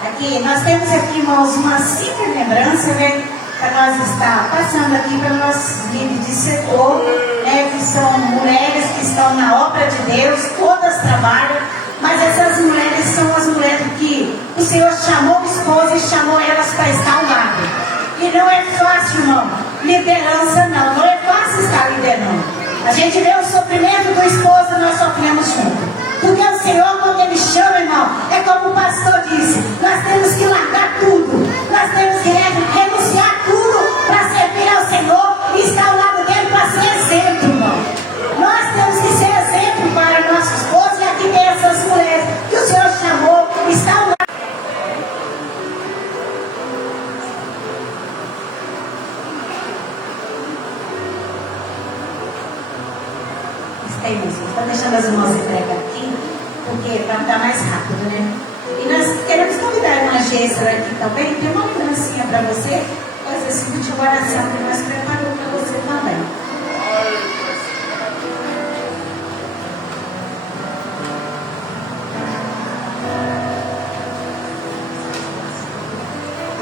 Aqui, nós temos aqui, irmãos, uma simples lembrança, né? Para nós estar passando aqui para nossos líderes de setor, né? Que são mulheres que estão na obra de Deus, todas trabalham, mas essas mulheres são as mulheres que o Senhor chamou esposa e chamou elas para estar ao lado. E não é fácil, irmão, liderança não é fácil estar liderando. A gente vê o sofrimento do esposo e nós sofremos junto. Porque o Senhor, quando Ele chama, irmão, é como o pastor disse, nós temos que largar tudo, nós temos que renunciar tudo para servir ao Senhor e estar ao lado dele para ser exemplo, irmão. Nós temos que ser exemplo para nosso esposo, e aqui tem essas mulheres que o Senhor chamou, está ao lado. Está deixando as irmãs entregar aqui, porque para estar mais rápido, né? E nós queremos convidar a irmã Gessera aqui também. Tem uma lembrancinha para você, fazer esse tipo de oração que nós preparamos para você também.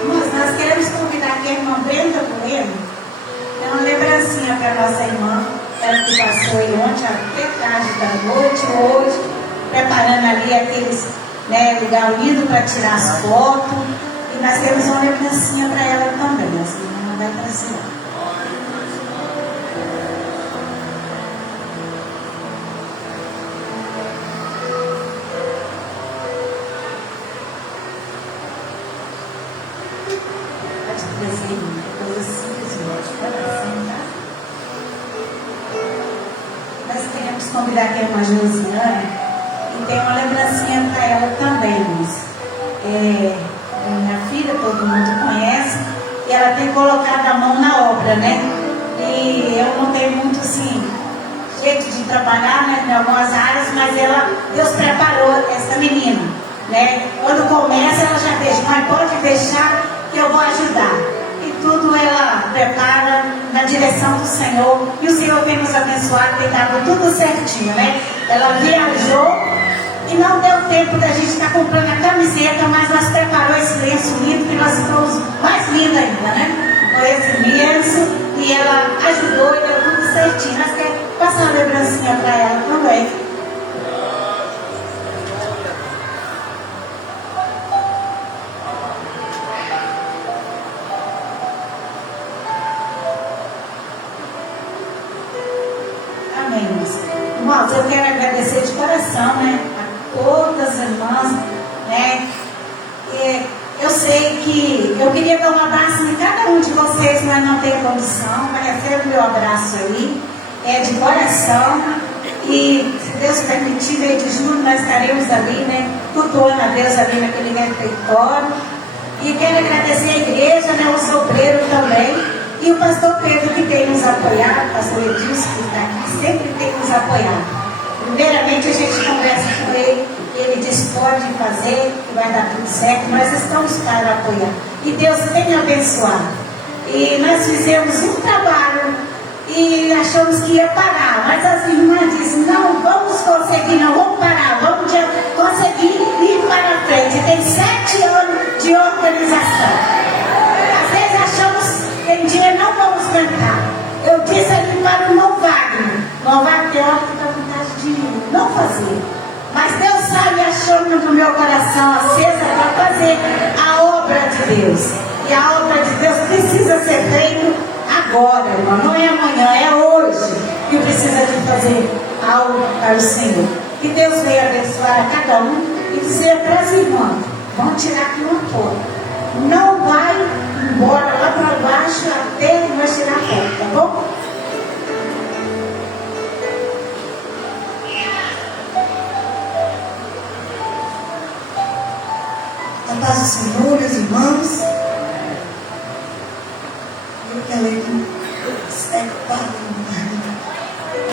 Irmãos, nós queremos convidar aqui a irmã Brenda Bueno. Tem uma lembrancinha para a nossa irmã. Ela que passou aí ontem até tarde da noite, hoje, preparando ali aqueles, né, lugar lindo para tirar as fotos. E nós temos uma lembrancinha para ela também. Assim, vamos mandar trazer lá. Pode trazer coisas simplesmente para assim, tá? Nós queremos convidar aqui a irmã Josiane e tem uma lembrancinha para ela também, minha filha, todo mundo conhece, e ela tem colocado a mão na obra, né? E eu não tenho muito assim, jeito de trabalhar, né, em algumas áreas, mas Deus preparou essa menina, né? Quando começa, ela já deixa, mãe, pode deixar que eu vou ajudar. E tudo ela prepara na direção do Senhor. E o Senhor tem nos abençoado, tem dado tudo certinho, né? Ela viajou e não deu tempo da gente estar comprando a camiseta, mas nós preparou esse lenço lindo, que nós ficamos mais linda ainda, né? Com esse lenço, e ela ajudou e deu tudo certinho. Nós queremos passar uma lembrancinha para ela também. Irmãos, eu quero agradecer de coração, né, a todas as irmãs, né, eu sei que eu queria dar um abraço em cada um de vocês, mas não tenho condição, mas receba o meu abraço aí, de coração, e se Deus permitir, mês de junho nós estaremos ali, né, cultuando a Deus ali naquele refeitório, e quero agradecer a igreja, né, os obreiros também, e o pastor Pedro, que tem nos apoiado, o pastor Edilson, que está aqui, sempre tem nos apoiado. Primeiramente, a gente conversa com ele, ele diz pode fazer, que vai dar tudo certo, nós estamos para apoiar. E Deus tem abençoado. E nós fizemos um trabalho e achamos que ia parar, mas as irmãs dizem, não vamos conseguir, não vamos parar, vamos conseguir ir para frente. Tem 7 anos de organização. Às vezes achamos tem dia não vamos cantar. Eu disse aqui para o irmão Wagner. Irmão Wagner tem hora que dá vontade de não fazer. Mas Deus sabe a chama do meu coração acesa para fazer a obra de Deus. E a obra de Deus precisa ser feita agora, irmão. Não é amanhã, é hoje que precisa de fazer algo para o Senhor. Que Deus venha abençoar a cada um e dizer para as irmãs, vamos tirar aqui uma foto. Não vai embora lá para baixo até nós tirar a foto, tá bom?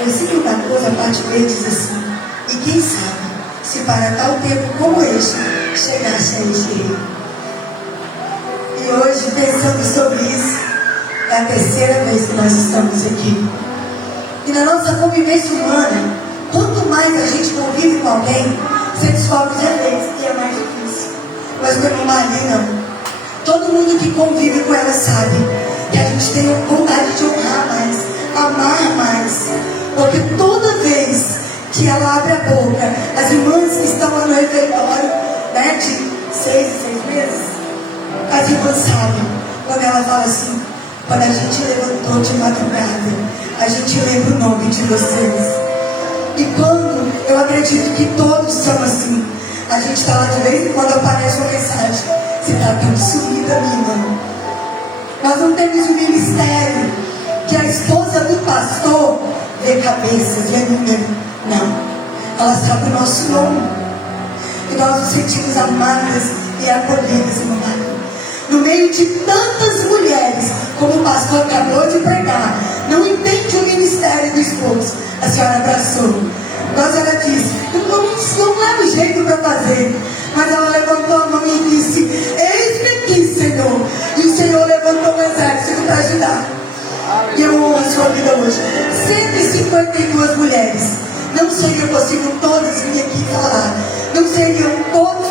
versículo 14, a parte B, diz assim: e quem sabe, se para tal tempo como este chegasse a este rei. E hoje, pensando sobre isso, é a terceira vez que nós estamos aqui. E na nossa convivência humana, quanto mais a gente convive com alguém, você descobre os defeitos, e é mais difícil. Mas com a irmã Marli, não. Todo mundo que convive com ela sabe que a gente tem vontade de honrar mais, amar mais. Porque toda vez que ela abre a boca, as irmãs que estão lá no refeitório, né, de 6 em 6 meses, as irmãs sabem quando ela fala assim: quando a gente levantou de madrugada, a gente lembra o nome de vocês. E quando, eu acredito que todos são assim, a gente está lá de vez em quando aparece uma mensagem: você está tão sumida, minha irmã. Nós não temos um ministério que a esposa do pastor vê cabeças, vê número. Não. Ela sabe o nosso nome. E nós nos sentimos amadas e acolhidas, irmã Maria. No meio de tantas mulheres, como o pastor acabou de pregar, não entende o ministério do esposo. A senhora abraçou. Mas ela disse: não leva jeito para fazer. Mas ela levantou a mão e disse: eis-me aqui, Senhor. E o Senhor levantou um exército para ajudar. E eu honro a sua vida hoje. 152 mulheres. Não seria possível todas vir aqui falar. Não seria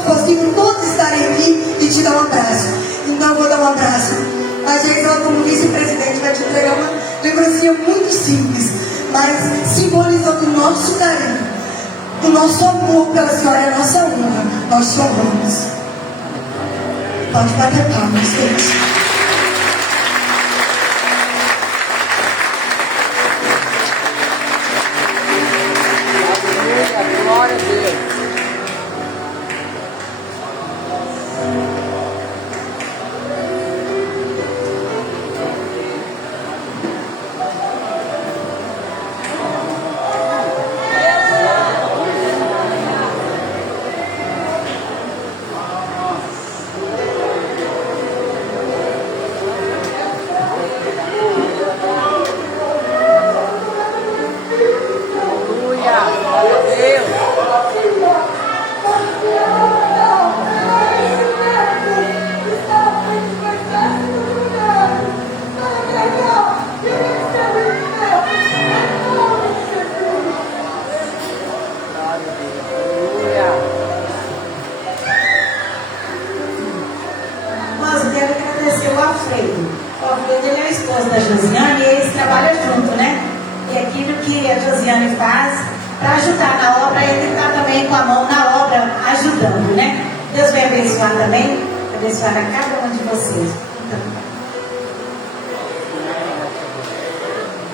possível todos estarem aqui e te dar um abraço. Então eu vou dar um abraço. A gente, ela como vice-presidente, vai te entregar uma lembrancinha muito simples, mas simbolizando o nosso carinho, o nosso amor pela senhora e a nossa honra. Nós te honramos. Pode bater palmas, gente. Glória a Deus.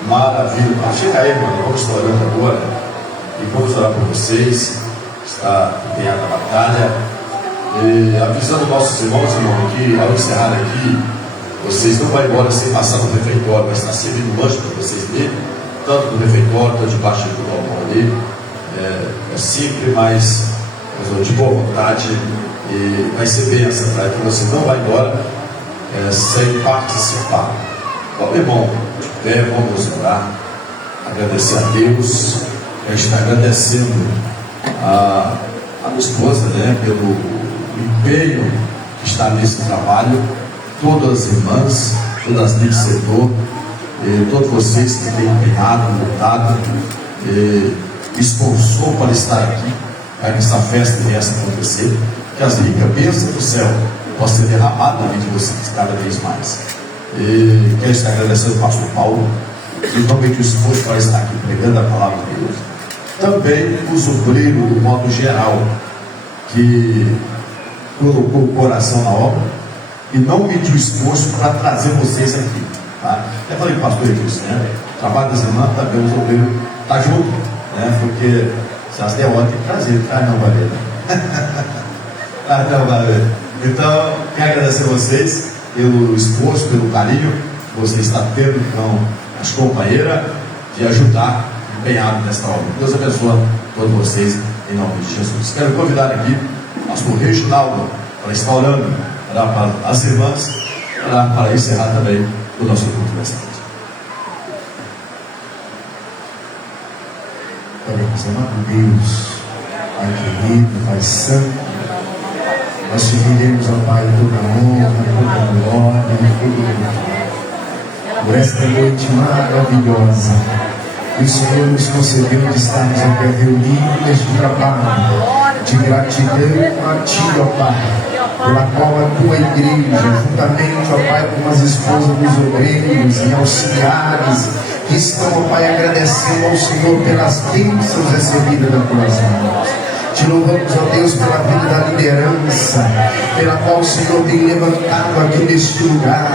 Maravilha. Chega aí, irmão. Vamos estar orando agora. E vamos orar por vocês. Está empenhada a batalha. E avisando nossos irmãos, irmão, que ao encerrar aqui, vocês não vão embora sem passar no refeitório. Vai estar servindo lanche para vocês verem. Tanto no refeitório, tanto debaixo do balcão ali. É simples, mas de boa vontade. E vai ser bênção, para que você não vá embora sem participar. Bom, irmão, vamos orar, agradecer a Deus. A gente está agradecendo a minha esposa, né, pelo empenho que está nesse trabalho, todas as irmãs, todas as líderes do setor, todos vocês que têm empenhado, lutado, esforçou para estar aqui, para que essa festa viesse a acontecer, que as ricas bênçãos do céu possam ser derramadas na vida de vocês cada vez mais. E quero estar agradecendo ao pastor Paulo, que realmente o esforço para estar aqui pregando a palavra de Deus. Também os obreiros, do modo geral, que colocou o coração na obra e não mediu esforço para trazer vocês aqui. Tá? Eu falei para o pastor Edilson, né? O trabalho das irmãs também, os obreiros está junto, né? Porque se elas der ordem, tem que trazer, tá? Não, Valera. Não, Valera. Então, quero agradecer a vocês pelo esforço, pelo carinho que você está tendo com as companheiras de ajudar empenhado nesta obra. Deus abençoe todos vocês em nome de Jesus. Quero convidar aqui o pastor Reginaldo para estar orando para as irmãs, para encerrar também o nosso culto desta noite. Oremos, amado Deus, Pai querido, Pai santo, nós te rendemos, ó Pai, toda honra, toda glória, todo louvor por esta noite maravilhosa que o Senhor nos concedeu de estarmos aqui reunidos neste trabalho de gratidão a Ti, ó Pai, pela qual a Tua igreja, juntamente, ó Pai, com as esposas dos obreiros e auxiliares que estão, ó Pai, agradecendo ao Senhor pelas bênçãos recebidas das Tuas mãos. Te louvamos, ó Deus, pela vida da liderança, pela qual o Senhor tem levantado aqui neste lugar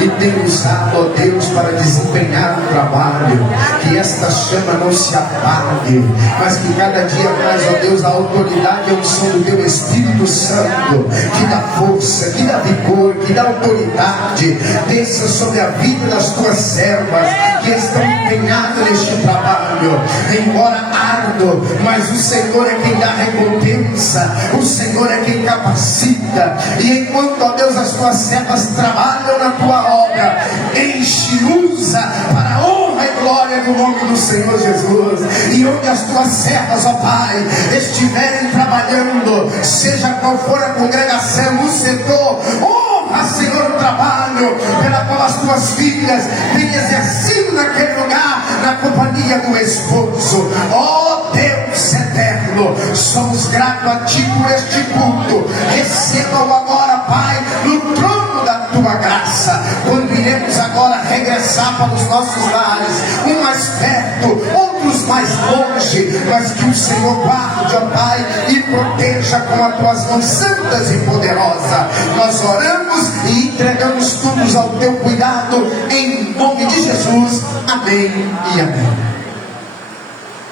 e tem usado, ó Deus, para desempenhar o trabalho. Que esta chama não se apague, mas que cada dia mais, ó Deus, a autoridade e a unção do Teu Espírito Santo, que dá força, que dá vigor, que dá autoridade, desça sobre a vida das Tuas servas que estão empenhadas neste trabalho. Embora árduo, mas o Senhor é quem dá recompensa, o Senhor é quem capacita. E enquanto, ó Deus, as Tuas servas trabalham na Tua obra, enche, usa para a honra e glória do nome do Senhor Jesus. E onde as Tuas servas, ó Pai, estiverem trabalhando, seja qual for a congregação, o setor, honra, Senhor, o trabalho pela qual as Tuas filhas têm exercido naquele lugar, na companhia do esposo. Ó Deus eterno, somos gratos a Ti por este culto. Receba-o agora, Pai, no trono da Tua graça, quando iremos agora regressar para os nossos lares, um mais perto, outros mais longe, mas que o Senhor guarde, ó Pai, e proteja com as Tuas mãos santas e poderosas. Nós oramos e entregamos tudo ao Teu cuidado, em nome de Jesus. Amém e amém.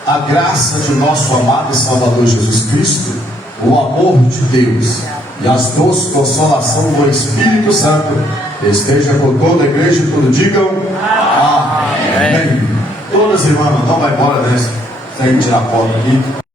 A graça de nosso amado e Salvador Jesus Cristo, o amor de Deus e as doces consolação do Espírito Santo esteja com toda a igreja e todos digam amém. Todas, irmãs, não vai embora, né? Sem tirar foto aqui.